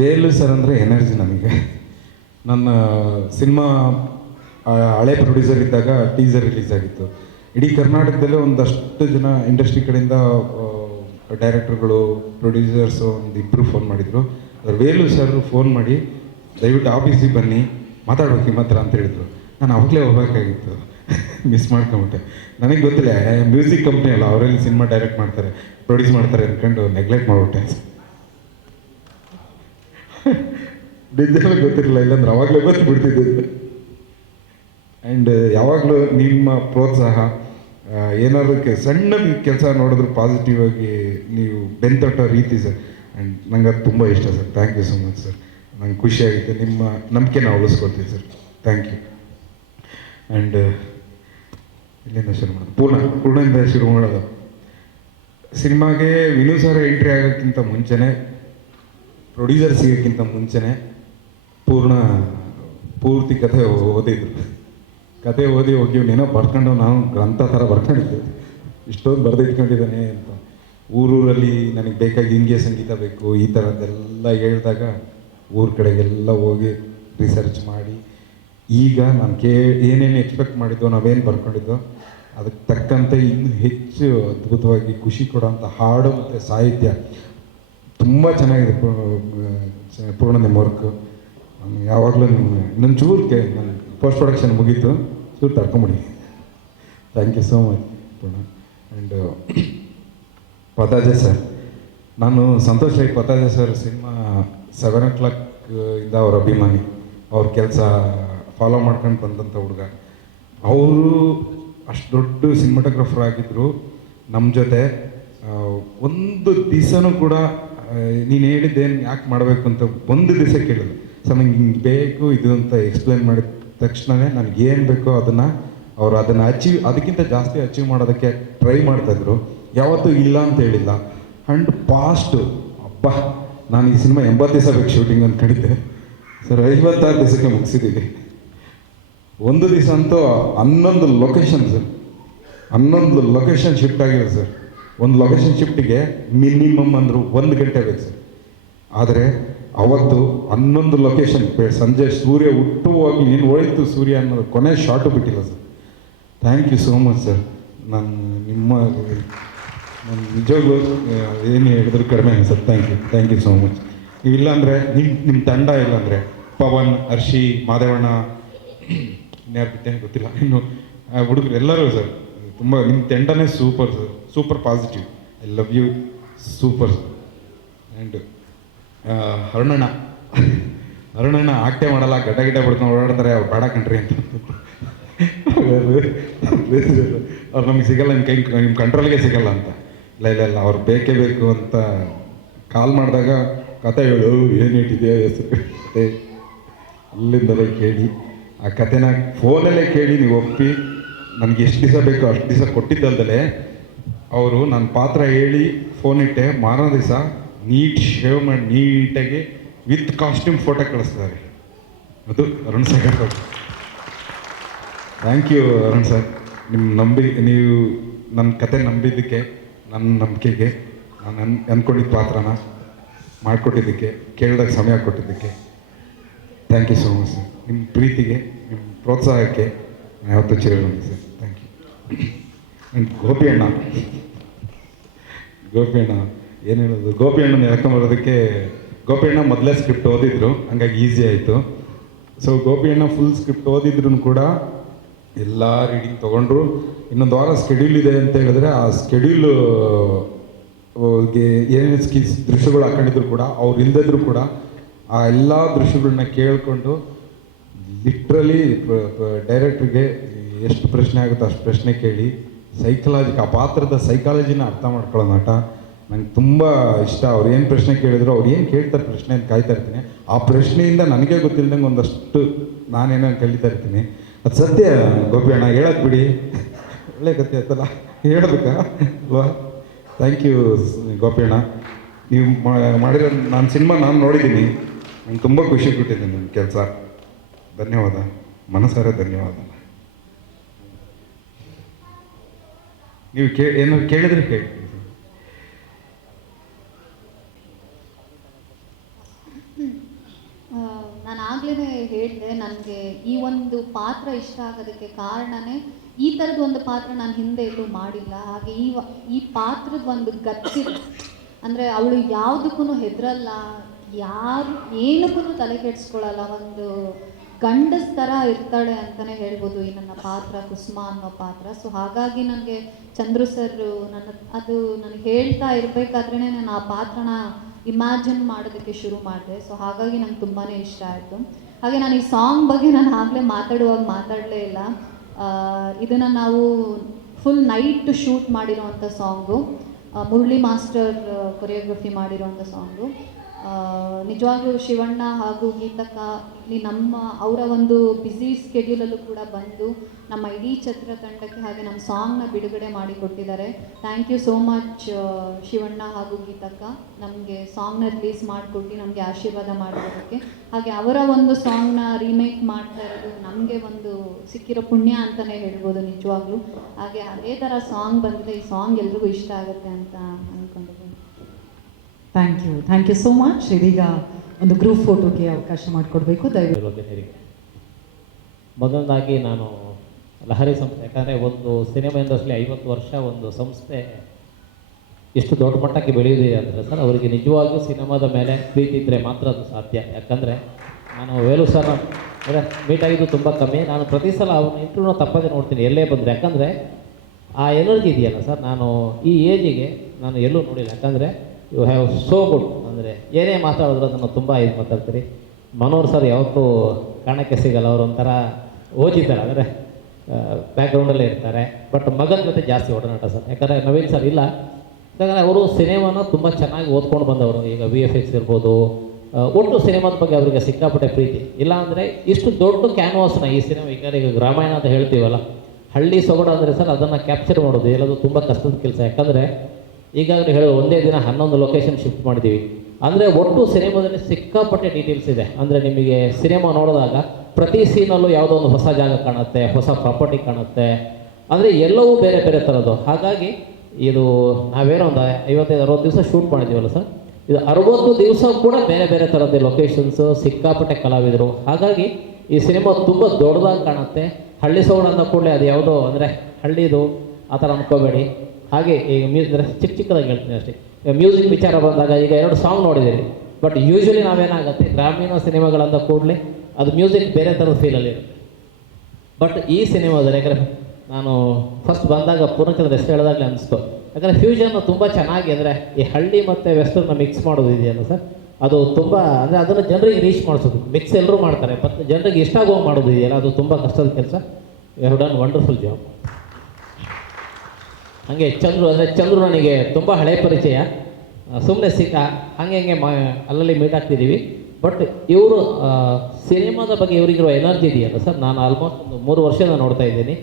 ವೇಲು ಸರ್ ಅಂದರೆ ಎನರ್ಜಿ ನಮಗೆ. ನನ್ನ ಸಿನಿಮಾ ಹಳೆ ಪ್ರೊಡ್ಯೂಸರ್ ಇದ್ದಾಗ ಟೀಸರ್ ರಿಲೀಸ್ ಆಗಿತ್ತು. ಇಡೀ ಕರ್ನಾಟಕದಲ್ಲೇ ಒಂದಷ್ಟು ಜನ ಇಂಡಸ್ಟ್ರಿ ಕಡೆಯಿಂದ ಡೈರೆಕ್ಟರ್ಗಳು, ಪ್ರೊಡ್ಯೂಸರ್ಸು ಒಂದು 2 ಫೋನ್ ಮಾಡಿದರು. ಅದ್ರ ವೇಲು ಸರ್ ಫೋನ್ ಮಾಡಿ ದಯವಿಟ್ಟು ಆಫೀಸಿಗೆ ಬನ್ನಿ ಮಾತಾಡ್ಬೇಕು ನಿಮ್ಮ ಹತ್ರ ಅಂತ ಹೇಳಿದ್ರು. ನಾನು ಅವಾಗಲೇ ಹೋಗಬೇಕಾಗಿತ್ತು, ಮಿಸ್ ಮಾಡ್ಕೊಂಬಿಟ್ಟೆ. ನನಗೆ ಗೊತ್ತಿಲ್ಲ ಮ್ಯೂಸಿಕ್ ಕಂಪ್ನಿ ಅಲ್ಲ, ಅವರಲ್ಲಿ ಸಿನಿಮಾ ಡೈರೆಕ್ಟ್ ಮಾಡ್ತಾರೆ, ಪ್ರೊಡ್ಯೂಸ್ ಮಾಡ್ತಾರೆ ಅಂದ್ಕೊಂಡು ನೆಗ್ಲೆಕ್ಟ್ ಮಾಡಿಬಿಟ್ಟೆ. ನಿಜವಾಗ್ಲೂ ಗೊತ್ತಿರಲಿಲ್ಲ, ಇಲ್ಲಾಂದ್ರೆ ಅವಾಗಲೇ ಬಂದುಬಿಡ್ತಿದ್ದೆ. ಆ್ಯಂಡ್ ಯಾವಾಗಲೂ ನಿಮ್ಮ ಪ್ರೋತ್ಸಾಹ, ಏನಾದರೂ ಸಣ್ಣ ಕೆಲಸ ನೋಡಿದ್ರು ಪಾಸಿಟಿವ್ ಆಗಿ ನೀವು ಬೆಂತಟ್ಟೋ ರೀತಿ ಸರ್. ಆ್ಯಂಡ್ ನಂಗೆ ಅದು ತುಂಬ ಇಷ್ಟ sir. Thank you so much sir. ನಂಗೆ ಖುಷಿಯಾಗುತ್ತೆ, ನಿಮ್ಮ ನಂಬಿಕೆ ನಾವು ಉಳಿಸ್ಕೊಳ್ತೀವಿ ಸರ್. Thank you. ಆ್ಯಂಡ್ ಇಲ್ಲಿಂದ ಶುರು ಮಾಡೋದು, ಪೂರ್ಣದಿಂದ ಶುರು ಮಾಡೋದು. ಸಿನಿಮಾಗೆ ವಿನು ಸರ್ ಎಂಟ್ರಿ ಆಗೋಕ್ಕಿಂತ ಮುಂಚೆನೇ, ಪ್ರೊಡ್ಯೂಸರ್ ಸಿಗೋಕ್ಕಿಂತ ಮುಂಚೆನೇ ಪೂರ್ತಿ ಕಥೆ ಓದಿದ್ರು. ಕತೆ ಓದಿ ಹೋಗಿವ್ನೇನೋ ಬರ್ಕೊಂಡು ನಾವು ಗ್ರಂಥ ಥರ ಬರ್ಕೊಂಡಿದ್ದೆ, ಇಷ್ಟೊಂದು ಬರೆದಿಟ್ಕೊಂಡಿದ್ದಾನೆ ಅಂತ. ಊರಲ್ಲಿ ನನಗೆ ಬೇಕಾಗಿ ಹಿಂಗೆ ಸಂಗೀತ ಬೇಕು ಈ ಥರದ್ದೆಲ್ಲ ಹೇಳಿದಾಗ ಊರ ಕಡೆಗೆಲ್ಲ ಹೋಗಿ ರಿಸರ್ಚ್ ಮಾಡಿ, ಈಗ ನಾನು ಏನೇನು ಎಕ್ಸ್ಪೆಕ್ಟ್ ಮಾಡಿದ್ದೋ, ನಾವೇನು ಬರ್ಕೊಂಡಿದ್ದೋ ಅದಕ್ಕೆ ತಕ್ಕಂತೆ ಇನ್ನೂ ಹೆಚ್ಚು ಅದ್ಭುತವಾಗಿ ಖುಷಿ ಕೊಡೋಂಥ ಹಾಡು ಮತ್ತು ಸಾಹಿತ್ಯ ತುಂಬ ಚೆನ್ನಾಗಿದೆ ಪೂರ್ಣ ನಿಮ್ಮ ವರ್ಕು. ನಾನು ಯಾವಾಗಲೂ ನನ್ನ ಚೂರ್ಗೆ ನನ್ನ ಪೋಸ್ಟ್ ಪ್ರೊಡಕ್ಷನ್ ಮುಗೀತು, ಚೂರು ತಡ್ಕೊಂಬಿಡಿ. Thank you so much Poorna. And Pataje sir, ನಾನು Santosh Rai Pataje sir cinema 7 o'clock ಇಂದ ಅವ್ರ ಅಭಿಮಾನಿ, ಅವ್ರ ಕೆಲಸ ಫಾಲೋ ಮಾಡ್ಕೊಂಡು ಬಂದಂಥ ಹುಡುಗ. ಅವರು ಅಷ್ಟು ದೊಡ್ಡ ಸಿನಿಮಾಟೋಗ್ರಫರ್ ಆಗಿದ್ದರು ನಮ್ಮ ಜೊತೆ. ಒಂದು ದಿವಸನೂ ಕೂಡ ನೀನು ಹೇಳಿದ್ದೇನು ಯಾಕೆ ಮಾಡಬೇಕು ಅಂತ ಒಂದು ದಿವಸ ಕೇಳಿದ್ರು ಸರ್. ನಂಗೆ ಹಿಂಗೆ ಬೇಕು ಇದು ಅಂತ ಎಕ್ಸ್ಪ್ಲೇನ್ ಮಾಡಿದ ತಕ್ಷಣವೇ ನನಗೆ ಏನು ಬೇಕೋ ಅವರು ಅದನ್ನು ಅದಕ್ಕಿಂತ ಜಾಸ್ತಿ ಅಚೀವ್ ಮಾಡೋದಕ್ಕೆ ಟ್ರೈ ಮಾಡ್ತಾಯಿದ್ರು. ಯಾವತ್ತೂ ಇಲ್ಲ ಅಂತ ಹೇಳಿಲ್ಲ. ಆ್ಯಂಡ್ ಫಾಸ್ಟು, ಅಬ್ಬಾ ನಾನು ಈ ಸಿನಿಮಾ 80 ದಿವಸ ಬೇಕು ಶೂಟಿಂಗ್ ಅಂತ ಕಡಿದ್ದೆ ಸರ್. 56 ದಿವಸಕ್ಕೆ ಮುಗಿಸಿದ್ದೀವಿ. ಒಂದು ದಿವಸ ಅಂತೂ 11 ಲೊಕೇಶನ್ ಸರ್, 11 ಲೊಕೇಶನ್ ಶಿಫ್ಟ್ ಆಗಿದೆ ಸರ್. ಒಂದು ಲೊಕೇಶನ್ ಶಿಫ್ಟಿಗೆ ಮಿನಿಮಮ್ ಅಂದರು 1 ಗಂಟೆ ಬೇಕು ಸರ್. ಆದರೆ ಅವತ್ತು 11 ಲೊಕೇಶನ್ ಸಂಜೆ ಸೂರ್ಯ ಹುಟ್ಟುವಾಗ ಏನು ಹೋಯ್ತು ಸೂರ್ಯ ಅನ್ನೋದು ಕೊನೆ ಶಾರ್ಟು ಬಿಟ್ಟಿಲ್ಲ sir. Thank you so much sir. ನಾನು ನಿಜವಾಗ್ಲೂ ಏನು ಹೇಳಿದ್ರು ಕಡಿಮೆ sir. Thank you so much. ನೀವಿಲ್ಲ ಅಂದರೆ ನಿಮ್ಮ ತಂಡ ಇಲ್ಲಾಂದರೆ ಪವನ್, ಹರ್ಷಿ, ಮಾದೇವಣ್ಣ, ಇನ್ಯಾರು ಬಿಟ್ಟೆ ಗೊತ್ತಿಲ್ಲ, ಇನ್ನು ಹುಡುಗರು ಎಲ್ಲರೂ ಸರ್ ತುಂಬ ನಿಮ್ಮ ತಂಡನೇ super sir. Super positive. I love you. Super sir. And ಅರುಣಣ್ಣ ಆಕ್ಟೇ ಮಾಡಲ್ಲ, ಗಡ್ಡ ಬಿಡ್ಕೊಂಡು ಓಡಾಡ್ತಾರೆ, ಅವ್ರು ಬೇಡ ಕಣ್ರಿ ಅಂತ. ಅವ್ರು ನಮಗೆ ಸಿಗಲ್ಲ, ನಿಮ್ಮ ಕಂಟ್ರೋಲ್ಗೆ ಸಿಗಲ್ಲ ಅಂತ. ಇಲ್ಲ ಅವ್ರು ಬೇಕೇ ಬೇಕು ಅಂತ ಕಾಲ್ ಮಾಡಿದಾಗ ಕತೆ ಹೇಳು, ಏನಿಟ್ಟಿದೆ ಹೆಸರು ಕತೆ ಅಲ್ಲಿಂದಲೇ ಕೇಳಿ ಆ ಕತೆನ ಫೋನಲ್ಲೇ ಕೇಳಿ ನೀವು ಒಪ್ಪಿ ನನಗೆ ಎಷ್ಟು ದಿವಸ ಬೇಕೋ ಅಷ್ಟು ದಿವಸ ಕೊಟ್ಟಿದ್ದಲ್ದಲೇ ಅವರು ನನ್ನ ಪಾತ್ರ ಹೇಳಿ ಫೋನ್ ಇಟ್ಟೆ ಮಾರನೇ ದಿವಸ ನೀಟ್ ಶೇವ್ ಮಾಡಿ ನೀಟಾಗಿ ವಿತ್ ಕಾಸ್ಟ್ಯೂಮ್ ಫೋಟೋ ಕಳಿಸ್ತಾರೆ. ಅದು Arun Sagar sir. Thank you Arun sir. ನೀವು ನನ್ನ ಕತೆ ನಂಬಿದ್ದಕ್ಕೆ, ನನ್ನ ನಂಬಿಕೆಗೆ, ನಾನು ಅಂದ್ಕೊಂಡಿದ್ದ ಪಾತ್ರನ ಮಾಡಿಕೊಟ್ಟಿದ್ದಕ್ಕೆ, ಕೇಳಿದಾಗ ಸಮಯ ಕೊಟ್ಟಿದ್ದಕ್ಕೆ thank you so much sir. ನಿಮ್ಮ ಪ್ರೀತಿಗೆ, ನಿಮ್ಮ ಪ್ರೋತ್ಸಾಹಕ್ಕೆ ನಾನು ಯಾವತ್ತೂ ಚಿರಋಣಿ sir. Thank you. And Gopi ಅಣ್ಣ ಏನು ಹೇಳೋದು, ಗೋಪಿ ಅಣ್ಣನ ಹೇಳ್ಕೊಂಬರೋದಕ್ಕೆ ಗೋಪಿ ಅಣ್ಣ ಮೊದಲೇ ಸ್ಕ್ರಿಪ್ಟ್ ಓದಿದ್ರು, ಹಂಗಾಗಿ ಈಸಿ ಆಯಿತು. ಸೊ ಗೋಪಿ ಅಣ್ಣ ಫುಲ್ ಸ್ಕ್ರಿಪ್ಟ್ ಓದಿದ್ರು ಕೂಡ ಎಲ್ಲ ರೀಡಿಂಗ್ ತೊಗೊಂಡ್ರು. ಇನ್ನೊಂದು ವಾರ ಸ್ಕೆಡ್ಯೂಲ್ ಇದೆ ಅಂತ ಹೇಳಿದ್ರೆ ಆ ಸ್ಕೆಡ್ಯೂಲು ಏನೇನು ದೃಶ್ಯಗಳು ಹಾಕೊಂಡಿದ್ರು ಕೂಡ ಅವ್ರು ಇಲ್ಲದಿದ್ರು ಕೂಡ ಆ ಎಲ್ಲ ದೃಶ್ಯಗಳನ್ನ ಕೇಳಿಕೊಂಡು ಲಿಟ್ರಲಿ ಡೈರೆಕ್ಟ್ರಿಗೆ ಎಷ್ಟು ಪ್ರಶ್ನೆ ಆಗುತ್ತೋ ಅಷ್ಟು ಪ್ರಶ್ನೆ ಕೇಳಿ ಆ ಪಾತ್ರದ ಸೈಕಾಲಜಿನ ಅರ್ಥ ಮಾಡ್ಕೊಳ್ಳೋ ನಟ ನಂಗೆ ತುಂಬ ಇಷ್ಟ. ಅವ್ರು ಏನು ಪ್ರಶ್ನೆ ಕೇಳಿದ್ರು, ಅವ್ರು ಏನು ಕೇಳ್ತಾರೆ ಪ್ರಶ್ನೆ ಅಂತ ಕಾಯ್ತಾ ಇರ್ತೀನಿ. ಆ ಪ್ರಶ್ನೆಯಿಂದ ನನಗೆ ಗೊತ್ತಿಲ್ಲದಂಗೆ ಒಂದಷ್ಟು ನಾನೇನೋ ಕಲಿತಾ ಇರ್ತೀನಿ. ಅದು ಸತ್ಯ ಗೋಪಿ ಅಣ್ಣ, ಹೇಳೋದು ಬಿಡಿ, ಒಳ್ಳೆ ಕತೆ ಆಯ್ತಲ್ಲ, ಹೇಳಬೇಕಾ ಅಲ್ವಾ? ಥ್ಯಾಂಕ್ ಯು ಗೋಪಿ ಅಣ್ಣ. ನೀವು ಮಾಡಿರೋ ನಾನು ಸಿನಿಮಾ ನಾನು ನೋಡಿದ್ದೀನಿ, ನಂಗೆ ತುಂಬ ಖುಷಿ ಕೊಟ್ಟಿದ್ದೀನಿ ನಿಮ್ಮ ಕೆಲಸ. ಧನ್ಯವಾದ, ಮನಸಾರೆ ಧನ್ಯವಾದ. ನೀವು ಏನಾದ್ರು ಕೇಳಿದ್ರೆ ಕೇಳಿ. ನಾನು ಆಗಲೇ ಹೇಳಿದೆ, ನನಗೆ ಈ ಒಂದು ಪಾತ್ರ ಇಷ್ಟ ಆಗೋದಕ್ಕೆ ಕಾರಣನೇ ಈ ಥರದ ಒಂದು ಪಾತ್ರ ನಾನು ಹಿಂದೆ ಎಲ್ಲೂ ಮಾಡಿಲ್ಲ. ಹಾಗೆ ಈ ಪಾತ್ರದ ಒಂದು ಗತ್ತಿದೆ, ಅಂದರೆ ಅವಳು ಯಾವುದಕ್ಕೂ ಹೆದರಲ್ಲ, ಯಾರು ಏನಕ್ಕೂ ತಲೆ ಕೆಡಿಸ್ಕೊಳ್ಳಲ್ಲ, ಒಂದು ಗಂಡಸ್ ಥರ ಇರ್ತಾಳೆ ಅಂತಲೇ ಹೇಳ್ಬೋದು ಈ ನನ್ನ ಪಾತ್ರ, ಕುಸುಮ ಅನ್ನೋ ಪಾತ್ರ. ಸೊ ಹಾಗಾಗಿ ನನಗೆ ಚಂದ್ರು ಸರ್ ನನಗೆ ಹೇಳ್ತಾ ಇರಬೇಕಾದ್ರೇ ನಾನು ಆ ಪಾತ್ರನ ಇಮ್ಯಾಜಿನ್ ಮಾಡೋದಕ್ಕೆ ಶುರು ಮಾಡಿದೆ. ಸೊ ಹಾಗಾಗಿ ನಂಗೆ ತುಂಬಾ ಇಷ್ಟ ಆಯಿತು. ಹಾಗೆ ನಾನು ಈ ಸಾಂಗ್ ಬಗ್ಗೆ ನಾನು ಆಗಲೇ ಮಾತಾಡಲೇ ಇಲ್ಲ. ಇದನ್ನು ನಾವು ಫುಲ್ ನೈಟ್ ಶೂಟ್ ಮಾಡಿರೋವಂಥ ಸಾಂಗು, ಮುರಳಿ ಮಾಸ್ಟರ್ ಕೊರಿಯೋಗ್ರಫಿ ಮಾಡಿರೋವಂಥ ಸಾಂಗು. ನಿಜವಾಗ್ಲೂ ಶಿವಣ್ಣ ಹಾಗೂ ಗೀತಕ್ಕ ಅವರ ಒಂದು ಬ್ಯುಸಿ ಸ್ಕೆಡ್ಯೂಲಲ್ಲೂ ಕೂಡ ಬಂದು ನಮ್ಮ ಇಡೀ ಚಿತ್ರತಂಡಕ್ಕೆ ಹಾಗೆ ನಮ್ಮ ಸಾಂಗ್ನ ಬಿಡುಗಡೆ ಮಾಡಿಕೊಟ್ಟಿದ್ದಾರೆ. Thank you so much Shivanna ಹಾಗೂ ಗೀತಕ್ಕ, ನಮಗೆ ಸಾಂಗ್ನ ರಿಲೀಸ್ ಮಾಡಿಕೊಟ್ಟು ನಮಗೆ ಆಶೀರ್ವಾದ ಮಾಡಿರೋದಕ್ಕೆ. ಹಾಗೆ ಅವರ ಒಂದು ಸಾಂಗ್ನ ರೀಮೇಕ್ ಮಾಡ್ತಾ ಇರೋದು ನಮಗೆ ಒಂದು ಸಿಕ್ಕಿರೋ ಪುಣ್ಯ ಅಂತಲೇ ಹೇಳ್ಬೋದು ನಿಜವಾಗ್ಲೂ. ಹಾಗೆ ಅದೇ ಥರ ಸಾಂಗ್ ಬಂದಿದೆ, ಈ ಸಾಂಗ್ ಎಲ್ರಿಗೂ ಇಷ್ಟ ಆಗುತ್ತೆ ಅಂತ ಅಂದ್ಕೊಂಡಿದ್ದೀನಿ. Thank you so much. ಇದೀಗ ಒಂದು ಗ್ರೂಪ್ ಫೋಟೋಗೆ ಅವಕಾಶ ಮಾಡಿಕೊಡ್ಬೇಕು ದಯವಿಟ್ಟು. ಮೊದಲನಾಗಿ ನಾನು ಲಹರಿ ಸಂಸ್ಥೆ, ಯಾಕಂದರೆ ಒಂದು ಸಿನಿಮಾ ಇಂಡಸ್ಟ್ರಿ 50 ವರ್ಷ ಒಂದು ಸಂಸ್ಥೆ ಎಷ್ಟು ದೊಡ್ಡ ಮಟ್ಟಕ್ಕೆ ಬೆಳೆದಿದೆ ಅಂದರೆ ಸರ್, ಅವರಿಗೆ ನಿಜವಾಗ್ಲೂ ಸಿನಿಮಾದ ಮೇಲೆ ಪ್ರೀತಿ ಇದ್ದರೆ ಮಾತ್ರ ಅದು ಸಾಧ್ಯ. ಯಾಕಂದರೆ ನಾನು ವೇಲು ಸರ್ ಮೀಟ್ ಆಗಿದ್ದು ತುಂಬ ಕಮ್ಮಿ. ನಾನು ಪ್ರತಿ ಸಲ ಅವ್ರನ್ನ ಇಂಟ್ರೂನ ತಪ್ಪದೆ ನೋಡ್ತೀನಿ ಎಲ್ಲೇ ಬಂದರೆ. ಯಾಕಂದರೆ ಆ ಎನರ್ಜಿ ಇದೆಯಲ್ಲ ಸರ್, ನಾನು ಈ ಏಜಿಗೆ ನಾನು ಎಲ್ಲೂ ನೋಡಿಲ್ಲ. ಯಾಕಂದರೆ ಯು ಹ್ಯಾವ್ ಸೋ ಗುಡ್, ಅಂದರೆ ಏನೇ ಮಾತಾಡಿದ್ರು ಅದನ್ನು ತುಂಬ ಮಾತಾಡ್ತೀರಿ. ಮನೋಹರ್ ಸರ್ ಯಾವತ್ತೂ ಕಾರಣಕ್ಕೆ ಸಿಗಲ್ಲ, ಅವರು ಒಂಥರ ಓದಿದ್ದಾರೆ, ಅಂದರೆ ಬ್ಯಾಕ್ಗ್ರೌಂಡಲ್ಲೇ ಇರ್ತಾರೆ. ಬಟ್ ಮಗನ ಜೊತೆ ಜಾಸ್ತಿ ಒಡನಾಟ ಸರ್. ಯಾಕಂದರೆ ನವೀನ್ ಸರ್ ಇಲ್ಲ, ಯಾಕಂದರೆ ಅವರು ಸಿನಿಮಾನ ತುಂಬ ಚೆನ್ನಾಗಿ ಓದ್ಕೊಂಡು ಬಂದವರು. ಈಗ VFX ಇರ್ಬೋದು, ಒಟ್ಟು ಸಿನಿಮಾದ ಬಗ್ಗೆ ಅವರಿಗೆ ಸಿಕ್ಕಾಪಟ್ಟೆ ಪ್ರೀತಿ. ಇಲ್ಲ ಅಂದರೆ ಇಷ್ಟು ದೊಡ್ಡ ಕ್ಯಾನ್ವಾಸ್ನ ಈ ಸಿನಿಮಾ, ಈಗ ರಾಮಾಯಣ ಅಂತ ಹೇಳ್ತೀವಲ್ಲ, ಹಳ್ಳಿ ಸೊಗಡು ಅಂದರೆ ಸರ್ ಅದನ್ನು ಕ್ಯಾಪ್ಚರ್ ಮಾಡೋದು ಎಲ್ಲದು ತುಂಬ ಕಷ್ಟದ ಕೆಲಸ. ಯಾಕಂದರೆ ಈಗಾಗಲೇ ಹೇಳೋ ಒಂದೇ ದಿನ 11 ಲೊಕೇಶನ್ ಶಿಫ್ಟ್ ಮಾಡಿದ್ದೀವಿ. ಅಂದರೆ ಒಟ್ಟು ಸಿನಿಮಾದಲ್ಲಿ ಸಿಕ್ಕಾಪಟ್ಟೆ ಡೀಟೇಲ್ಸ್ ಇದೆ. ಅಂದರೆ ನಿಮಗೆ ಸಿನಿಮಾ ನೋಡಿದಾಗ ಪ್ರತಿ ಸೀನಲ್ಲೂ ಯಾವುದೋ ಒಂದು ಹೊಸ ಜಾಗ ಕಾಣುತ್ತೆ, ಹೊಸ ಪ್ರಾಪರ್ಟಿ ಕಾಣುತ್ತೆ, ಅಂದರೆ ಎಲ್ಲವೂ ಬೇರೆ ಬೇರೆ ಥರದ್ದು. ಹಾಗಾಗಿ ಇದು ನಾವೇನೋ ಒಂದು 55-60 ದಿವಸ ಶೂಟ್ ಮಾಡಿದ್ದೀವಲ್ಲ ಸರ್, ಇದು 60 ದಿವಸ ಕೂಡ ಬೇರೆ ಬೇರೆ ಥರದ್ದು ಲೊಕೇಶನ್ಸು, ಸಿಕ್ಕಾಪಟ್ಟೆ ಕಲಾವಿದರು. ಹಾಗಾಗಿ ಈ ಸಿನಿಮಾ ತುಂಬ ದೊಡ್ಡದಾಗಿ ಕಾಣುತ್ತೆ. ಹಳ್ಳಿ ಸೌಂಡ್ ಅಂದ ಕೂಡಲೇ ಅದು ಯಾವುದೋ ಅಂದರೆ ಹಳ್ಳಿದು ಆ ಥರ ಅಂದ್ಕೋಬೇಡಿ. ಹಾಗೆ ಈಗ ಚಿಕ್ಕ ಚಿಕ್ಕದಾಗಿ ಹೇಳ್ತೀನಿ ಅಷ್ಟೇ. ಈಗ ಮ್ಯೂಸಿಕ್ ವಿಚಾರ ಬಂದಾಗ ಈಗ 2 ಸಾಂಗ್ ನೋಡಿದ್ದೀರಿ, ಬಟ್ ಯೂಶ್ವಲಿ ನಾವೇನಾಗುತ್ತೆ ಗ್ರಾಮೀಣ ಸಿನಿಮಾಗಳಂದ ಕೂಡಲೇ ಅದು ಮ್ಯೂಸಿಕ್ ಬೇರೆ ಥರದ ಫೀಲಲ್ಲಿರುತ್ತೆ. ಬಟ್ ಈ ಸಿನಿಮಾದಲ್ಲಿ ಯಾಕಂದರೆ ನಾನು ಫಸ್ಟ್ ಬಂದಾಗ ಪೂರ್ಣಚಂದ್ರ ಹೆಸರು ಹೇಳಿದಾಗಲೇ ಅನಿಸ್ತು, ಯಾಕಂದರೆ ಫ್ಯೂಷನ್ ತುಂಬ ಚೆನ್ನಾಗಿ ಅಂದರೆ ಈ ಹಳ್ಳಿ ಮತ್ತು ವೆಸ್ಟರ್ನ ಮಿಕ್ಸ್ ಮಾಡೋದು ಇದೆಯಲ್ಲ ಸರ್, ಅದು ತುಂಬ ಅಂದರೆ ಅದನ್ನು ಜನರಿಗೆ ರೀಚ್ ಮಾಡಿಸೋದು. ಮಿಕ್ಸ್ ಎಲ್ಲರೂ ಮಾಡ್ತಾರೆ, ಬಟ್ ಜನರಿಗೆ ಇಷ್ಟ ಆಗೋ ಮಾಡೋದು ಇದೆಯಲ್ಲ, ಅದು ತುಂಬ ಕಷ್ಟದ ಕೆಲಸ. You have done wonderful job. ಹಾಗೆ ಚಂದ್ರು ನನಗೆ ತುಂಬ ಹಳೆ ಪರಿಚಯ, ಸುಮ್ಮನೆ ಹಾಗೆ ಅಲ್ಲಲ್ಲಿ ಮೀಟ್ ಆಗ್ತಿದ್ದೀವಿ. ಬಟ್ ಇವರು ಸಿನಿಮಾದ ಬಗ್ಗೆ ಇವರಿಗಿರೋ ಎನರ್ಜಿ ಇದೆಯಲ್ಲ ಸರ್, ನಾನು ಆಲ್ಮೋಸ್ಟ್ ಒಂದು 3 ವರ್ಷದಿಂದ ನೋಡ್ತಾ ಇದ್ದೀನಿ.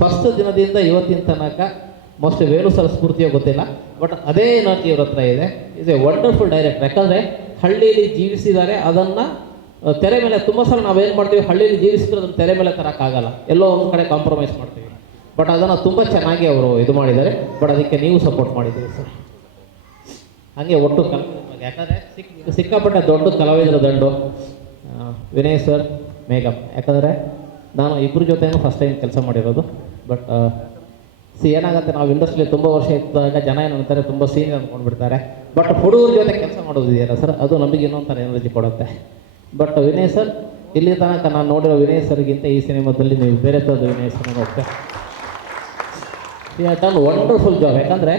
ಫಸ್ಟ್ ದಿನದಿಂದ ಇವತ್ತಿನ ತನಕ ಮೋಸ್ಟ್ಲಿ ವೇಣು ಸರ್ ಸ್ಫೂರ್ತಿಯೋ ಗೊತ್ತಿಲ್ಲ, ಬಟ್ ಅದೇ ಎನರ್ಜಿ ಇವ್ರ ಹತ್ರ ಇದೆ. Is A wonderful director. ಯಾಕಂದರೆ ಹಳ್ಳಿಯಲ್ಲಿ ಜೀವಿಸಿದ್ದಾರೆ, ಅದನ್ನು ತೆರೆ ಮೇಲೆ ತುಂಬ ಸಲ ನಾವೇನು ಮಾಡ್ತೀವಿ, ಹಳ್ಳಿಯಲ್ಲಿ ಜೀವಿಸಿದ್ರೆ ಅದನ್ನು ತೆರೆ ಮೇಲೆ ತರೋಕ್ಕಾಗಲ್ಲ, ಎಲ್ಲೋ ಒಂದು ಕಡೆ ಕಾಂಪ್ರಮೈಸ್ ಮಾಡ್ತೀವಿ. ಬಟ್ ಅದನ್ನು ತುಂಬ ಚೆನ್ನಾಗಿ ಅವರು ಇದು ಮಾಡಿದ್ದಾರೆ. ಬಟ್ ಅದಕ್ಕೆ ನೀವು ಸಪೋರ್ಟ್ ಮಾಡಿದ್ದೀರಿ ಸರ್. ಹಾಗೆ ಒಟ್ಟು ಯಾಕಂದರೆ ಸಿಕ್ಕಾಪಟ್ಟೆ ದೊಡ್ಡ ಕಲಾವಿದರ ದಂಡು ವಿನಯ್ ಸರ್, ಮೇಘಮ್. ಯಾಕಂದರೆ ನಾನು ಇಬ್ಬರ ಜೊತೆನೂ ಫಸ್ಟ್ ಟೈಮ್ ಕೆಲಸ ಮಾಡಿರೋದು. ಬಟ್ ಏನಾಗುತ್ತೆ, ನಾವು ಇಂಡಸ್ಟ್ರಿಯಲ್ಲಿ ತುಂಬ ವರ್ಷ ಇದ್ದಾಗ ಜನ ಏನು ಅಂತಾರೆ, ತುಂಬ ಸೀನಿಯರ್ ಅಂದ್ಕೊಂಡ್ಬಿಡ್ತಾರೆ. ಬಟ್ ಹುಡುಗರ ಜೊತೆ ಕೆಲಸ ಮಾಡೋದಿದೆಯಲ್ಲ ಸರ್, ಅದು ನಮಗೆ ಇನ್ನೊಂದು ಥರ ಎನರ್ಜಿ ಕೊಡುತ್ತೆ. ಬಟ್ ವಿನಯ್ ಸರ್, ಇಲ್ಲಿ ತನಕ ನಾನು ನೋಡಿರೋ ವಿನಯ್ ಸರ್ಗಿಂತ ಈ ಸಿನಿಮಾದಲ್ಲಿ ನೀವು ಬೇರೆ ಥರದ ವಿನಯ್ ಸರ್ ಹೋಗ್ತೇವೆ. Done wonderful job. ಯಾಕಂದರೆ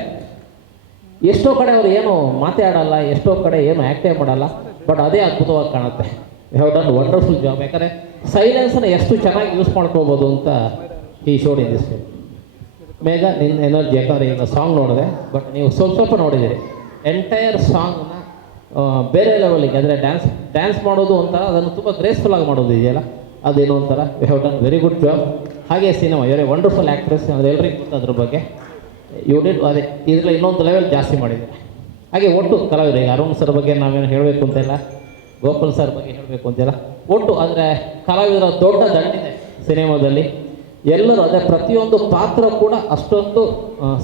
ಎಷ್ಟೋ ಕಡೆ ಅವರು ಏನು ಮಾತಾಡಲ್ಲ, ಎಷ್ಟೋ ಕಡೆ ಏನು ಆ್ಯಕ್ಟೇ ಮಾಡಲ್ಲ, ಬಟ್ ಅದೇ ಅದ್ಭುತವಾಗಿ ಕಾಣುತ್ತೆ. You have done wonderful job. ಯಾಕಂದರೆ ಸೈಲೆನ್ಸನ್ನು ಎಷ್ಟು ಚೆನ್ನಾಗಿ ಯೂಸ್ ಮಾಡ್ಕೋಬೋದು ಅಂತ ಈ ಶೋಡ್ ಇನ್ ದಿಸ್ ಫಿಲ್ಮ್. ಮೇಘ, ನಿನ್ನ ಎನರ್ಜಿ, ಯಾಕಂದರೆ ಈಗ ಸಾಂಗ್ ನೋಡಿದೆ, ಬಟ್ ನೀವು ಸ್ವಲ್ಪ ನೋಡಿದ್ದೀರಿ. ಎಂಟೈರ್ ಸಾಂಗ್ನ ಬೇರೆ ಲೆವೆಲಿಗೆ ಅಂದರೆ ಡ್ಯಾನ್ಸ್ ಮಾಡೋದು ಒಂಥರ, ಅದನ್ನು ತುಂಬ ಗ್ರೇಸ್ಫುಲ್ಲಾಗಿ ಮಾಡೋದು ಇದೆಯಲ್ಲ, ಅದೇನೋ ಒಂಥರ. You have done very good job. ಹಾಗೆ ಸಿನಿಮಾ ವೆರಿ ವಂಡರ್ಫುಲ್ ಆ್ಯಕ್ಟ್ರೆಸ್, ಅಂದರೆ ಎಲ್ರಿಗೂ ಗೊತ್ತು ಅದ್ರ ಬಗ್ಗೆ. ಯು ಡಿಡ್ ಅದೇ ಇದರಲ್ಲಿ ಇನ್ನೊಂದು ಲೆವೆಲ್ ಜಾಸ್ತಿ ಮಾಡಿದ್ದಾರೆ. ಹಾಗೆ ಒಟ್ಟು ಕಲಾವಿದರು, ಈಗ ಅರುಣ್ ಸರ್ ಬಗ್ಗೆ ನಾವೇನು ಹೇಳಬೇಕು ಅಂತಿಲ್ಲ, ಗೋಪಾಲ್ ಸರ್ ಬಗ್ಗೆ ಹೇಳಬೇಕು ಅಂತಿಲ್ಲ, ಒಟ್ಟು ಅಂದರೆ ಕಲಾವಿದರ ದೊಡ್ಡ ದಂಡಿದೆ ಸಿನಿಮಾದಲ್ಲಿ. ಎಲ್ಲರೂ ಅದೇ ಪ್ರತಿಯೊಂದು ಪಾತ್ರ ಕೂಡ ಅಷ್ಟೊಂದು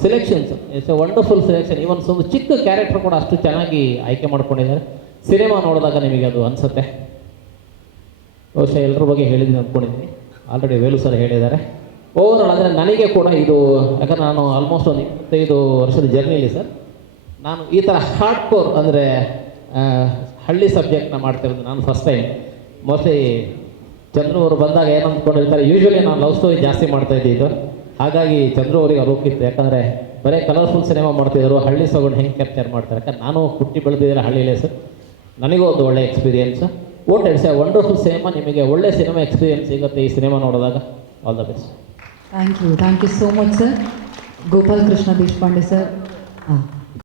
selections, it's a wonderful selection. Even ಒಂದು ಚಿಕ್ಕ ಕ್ಯಾರೆಕ್ಟರ್ ಕೂಡ ಅಷ್ಟು ಚೆನ್ನಾಗಿ ಆಯ್ಕೆ ಮಾಡ್ಕೊಂಡಿದ್ದಾರೆ. ಸಿನಿಮಾ ನೋಡಿದಾಗ ನಿಮಗೆ ಅದು ಅನಿಸುತ್ತೆ. ಬಹುಶಃ ಎಲ್ಲರ ಬಗ್ಗೆ ಹೇಳಿದ್ದೀನಿ ಅಂದ್ಕೊಂಡಿದ್ದೀನಿ, ಆಲ್ರೆಡಿ ವೇಲು ಸರ್ ಹೇಳಿದ್ದಾರೆ. ಓವರಾಲ್ ಅಂದರೆ ನನಗೆ ಕೂಡ ಇದು, ಯಾಕಂದರೆ ನಾನು ಆಲ್ಮೋಸ್ಟ್ ಒಂದು 25 ವರ್ಷದ ಜರ್ನಿಲಿ ಸರ್, ನಾನು ಈ ಥರ ಹಾರ್ಡ್ ಕೋರ್ ಅಂದರೆ ಹಳ್ಳಿ ಸಬ್ಜೆಕ್ಟ್ನ ಮಾಡ್ತಿರೋದು ನಾನು ಫಸ್ಟ್ ಟೈಮ್. ಮೋಸ್ಟ್ಲಿ ಚಂದ್ರು ಅವರು ಬಂದಾಗ ಏನು ಅಂದ್ಕೊಂಡಿರ್ತಾರೆ, ಯೂಶ್ವಲಿ ನಾನು ಲವ್ ಸ್ಟೋರಿ ಜಾಸ್ತಿ ಮಾಡ್ತಾ ಇದ್ದಿದ್ದು, ಹಾಗಾಗಿ ಚಂದ್ರು ಅವರಿಗೆ ಅರೋಕಿತ್ತು. ಯಾಕಂದರೆ ಬರೀ ಕಲರ್ಫುಲ್ ಸಿನಿಮಾ ಮಾಡ್ತಿದ್ರು, ಹಳ್ಳಿ ಸೊಗಡು ಹೆಂಗೆ ಕ್ಯಾಪ್ಚರ್ ಮಾಡ್ತಾರೆ. ಯಾಕಂದ್ರೆ ನಾನು ಹುಟ್ಟಿ ಬೆಳೆದಿದ್ದಾರೆ ಹಳ್ಳಿಲೇ ಸರ್, ನನಗೂ ಒಂದು ಒಳ್ಳೆ ಎಕ್ಸ್ಪೀರಿಯೆನ್ಸ್. ಒಟ್ಟು ಇಟ್ಸ್ ಎ ವಂಡರ್ಫುಲ್ ಸಿನಿಮಾ. ನಿಮಗೆ ಒಳ್ಳೆ ಸಿನಿಮಾ ಎಕ್ಸ್ಪೀರಿಯೆನ್ಸ್ ಸಿಗುತ್ತೆ ಈ ಸಿನಿಮಾ ನೋಡಿದಾಗ. All the best. Thank you so much sir. Gopal Krishna Deshpande sir. ಹಾಂ.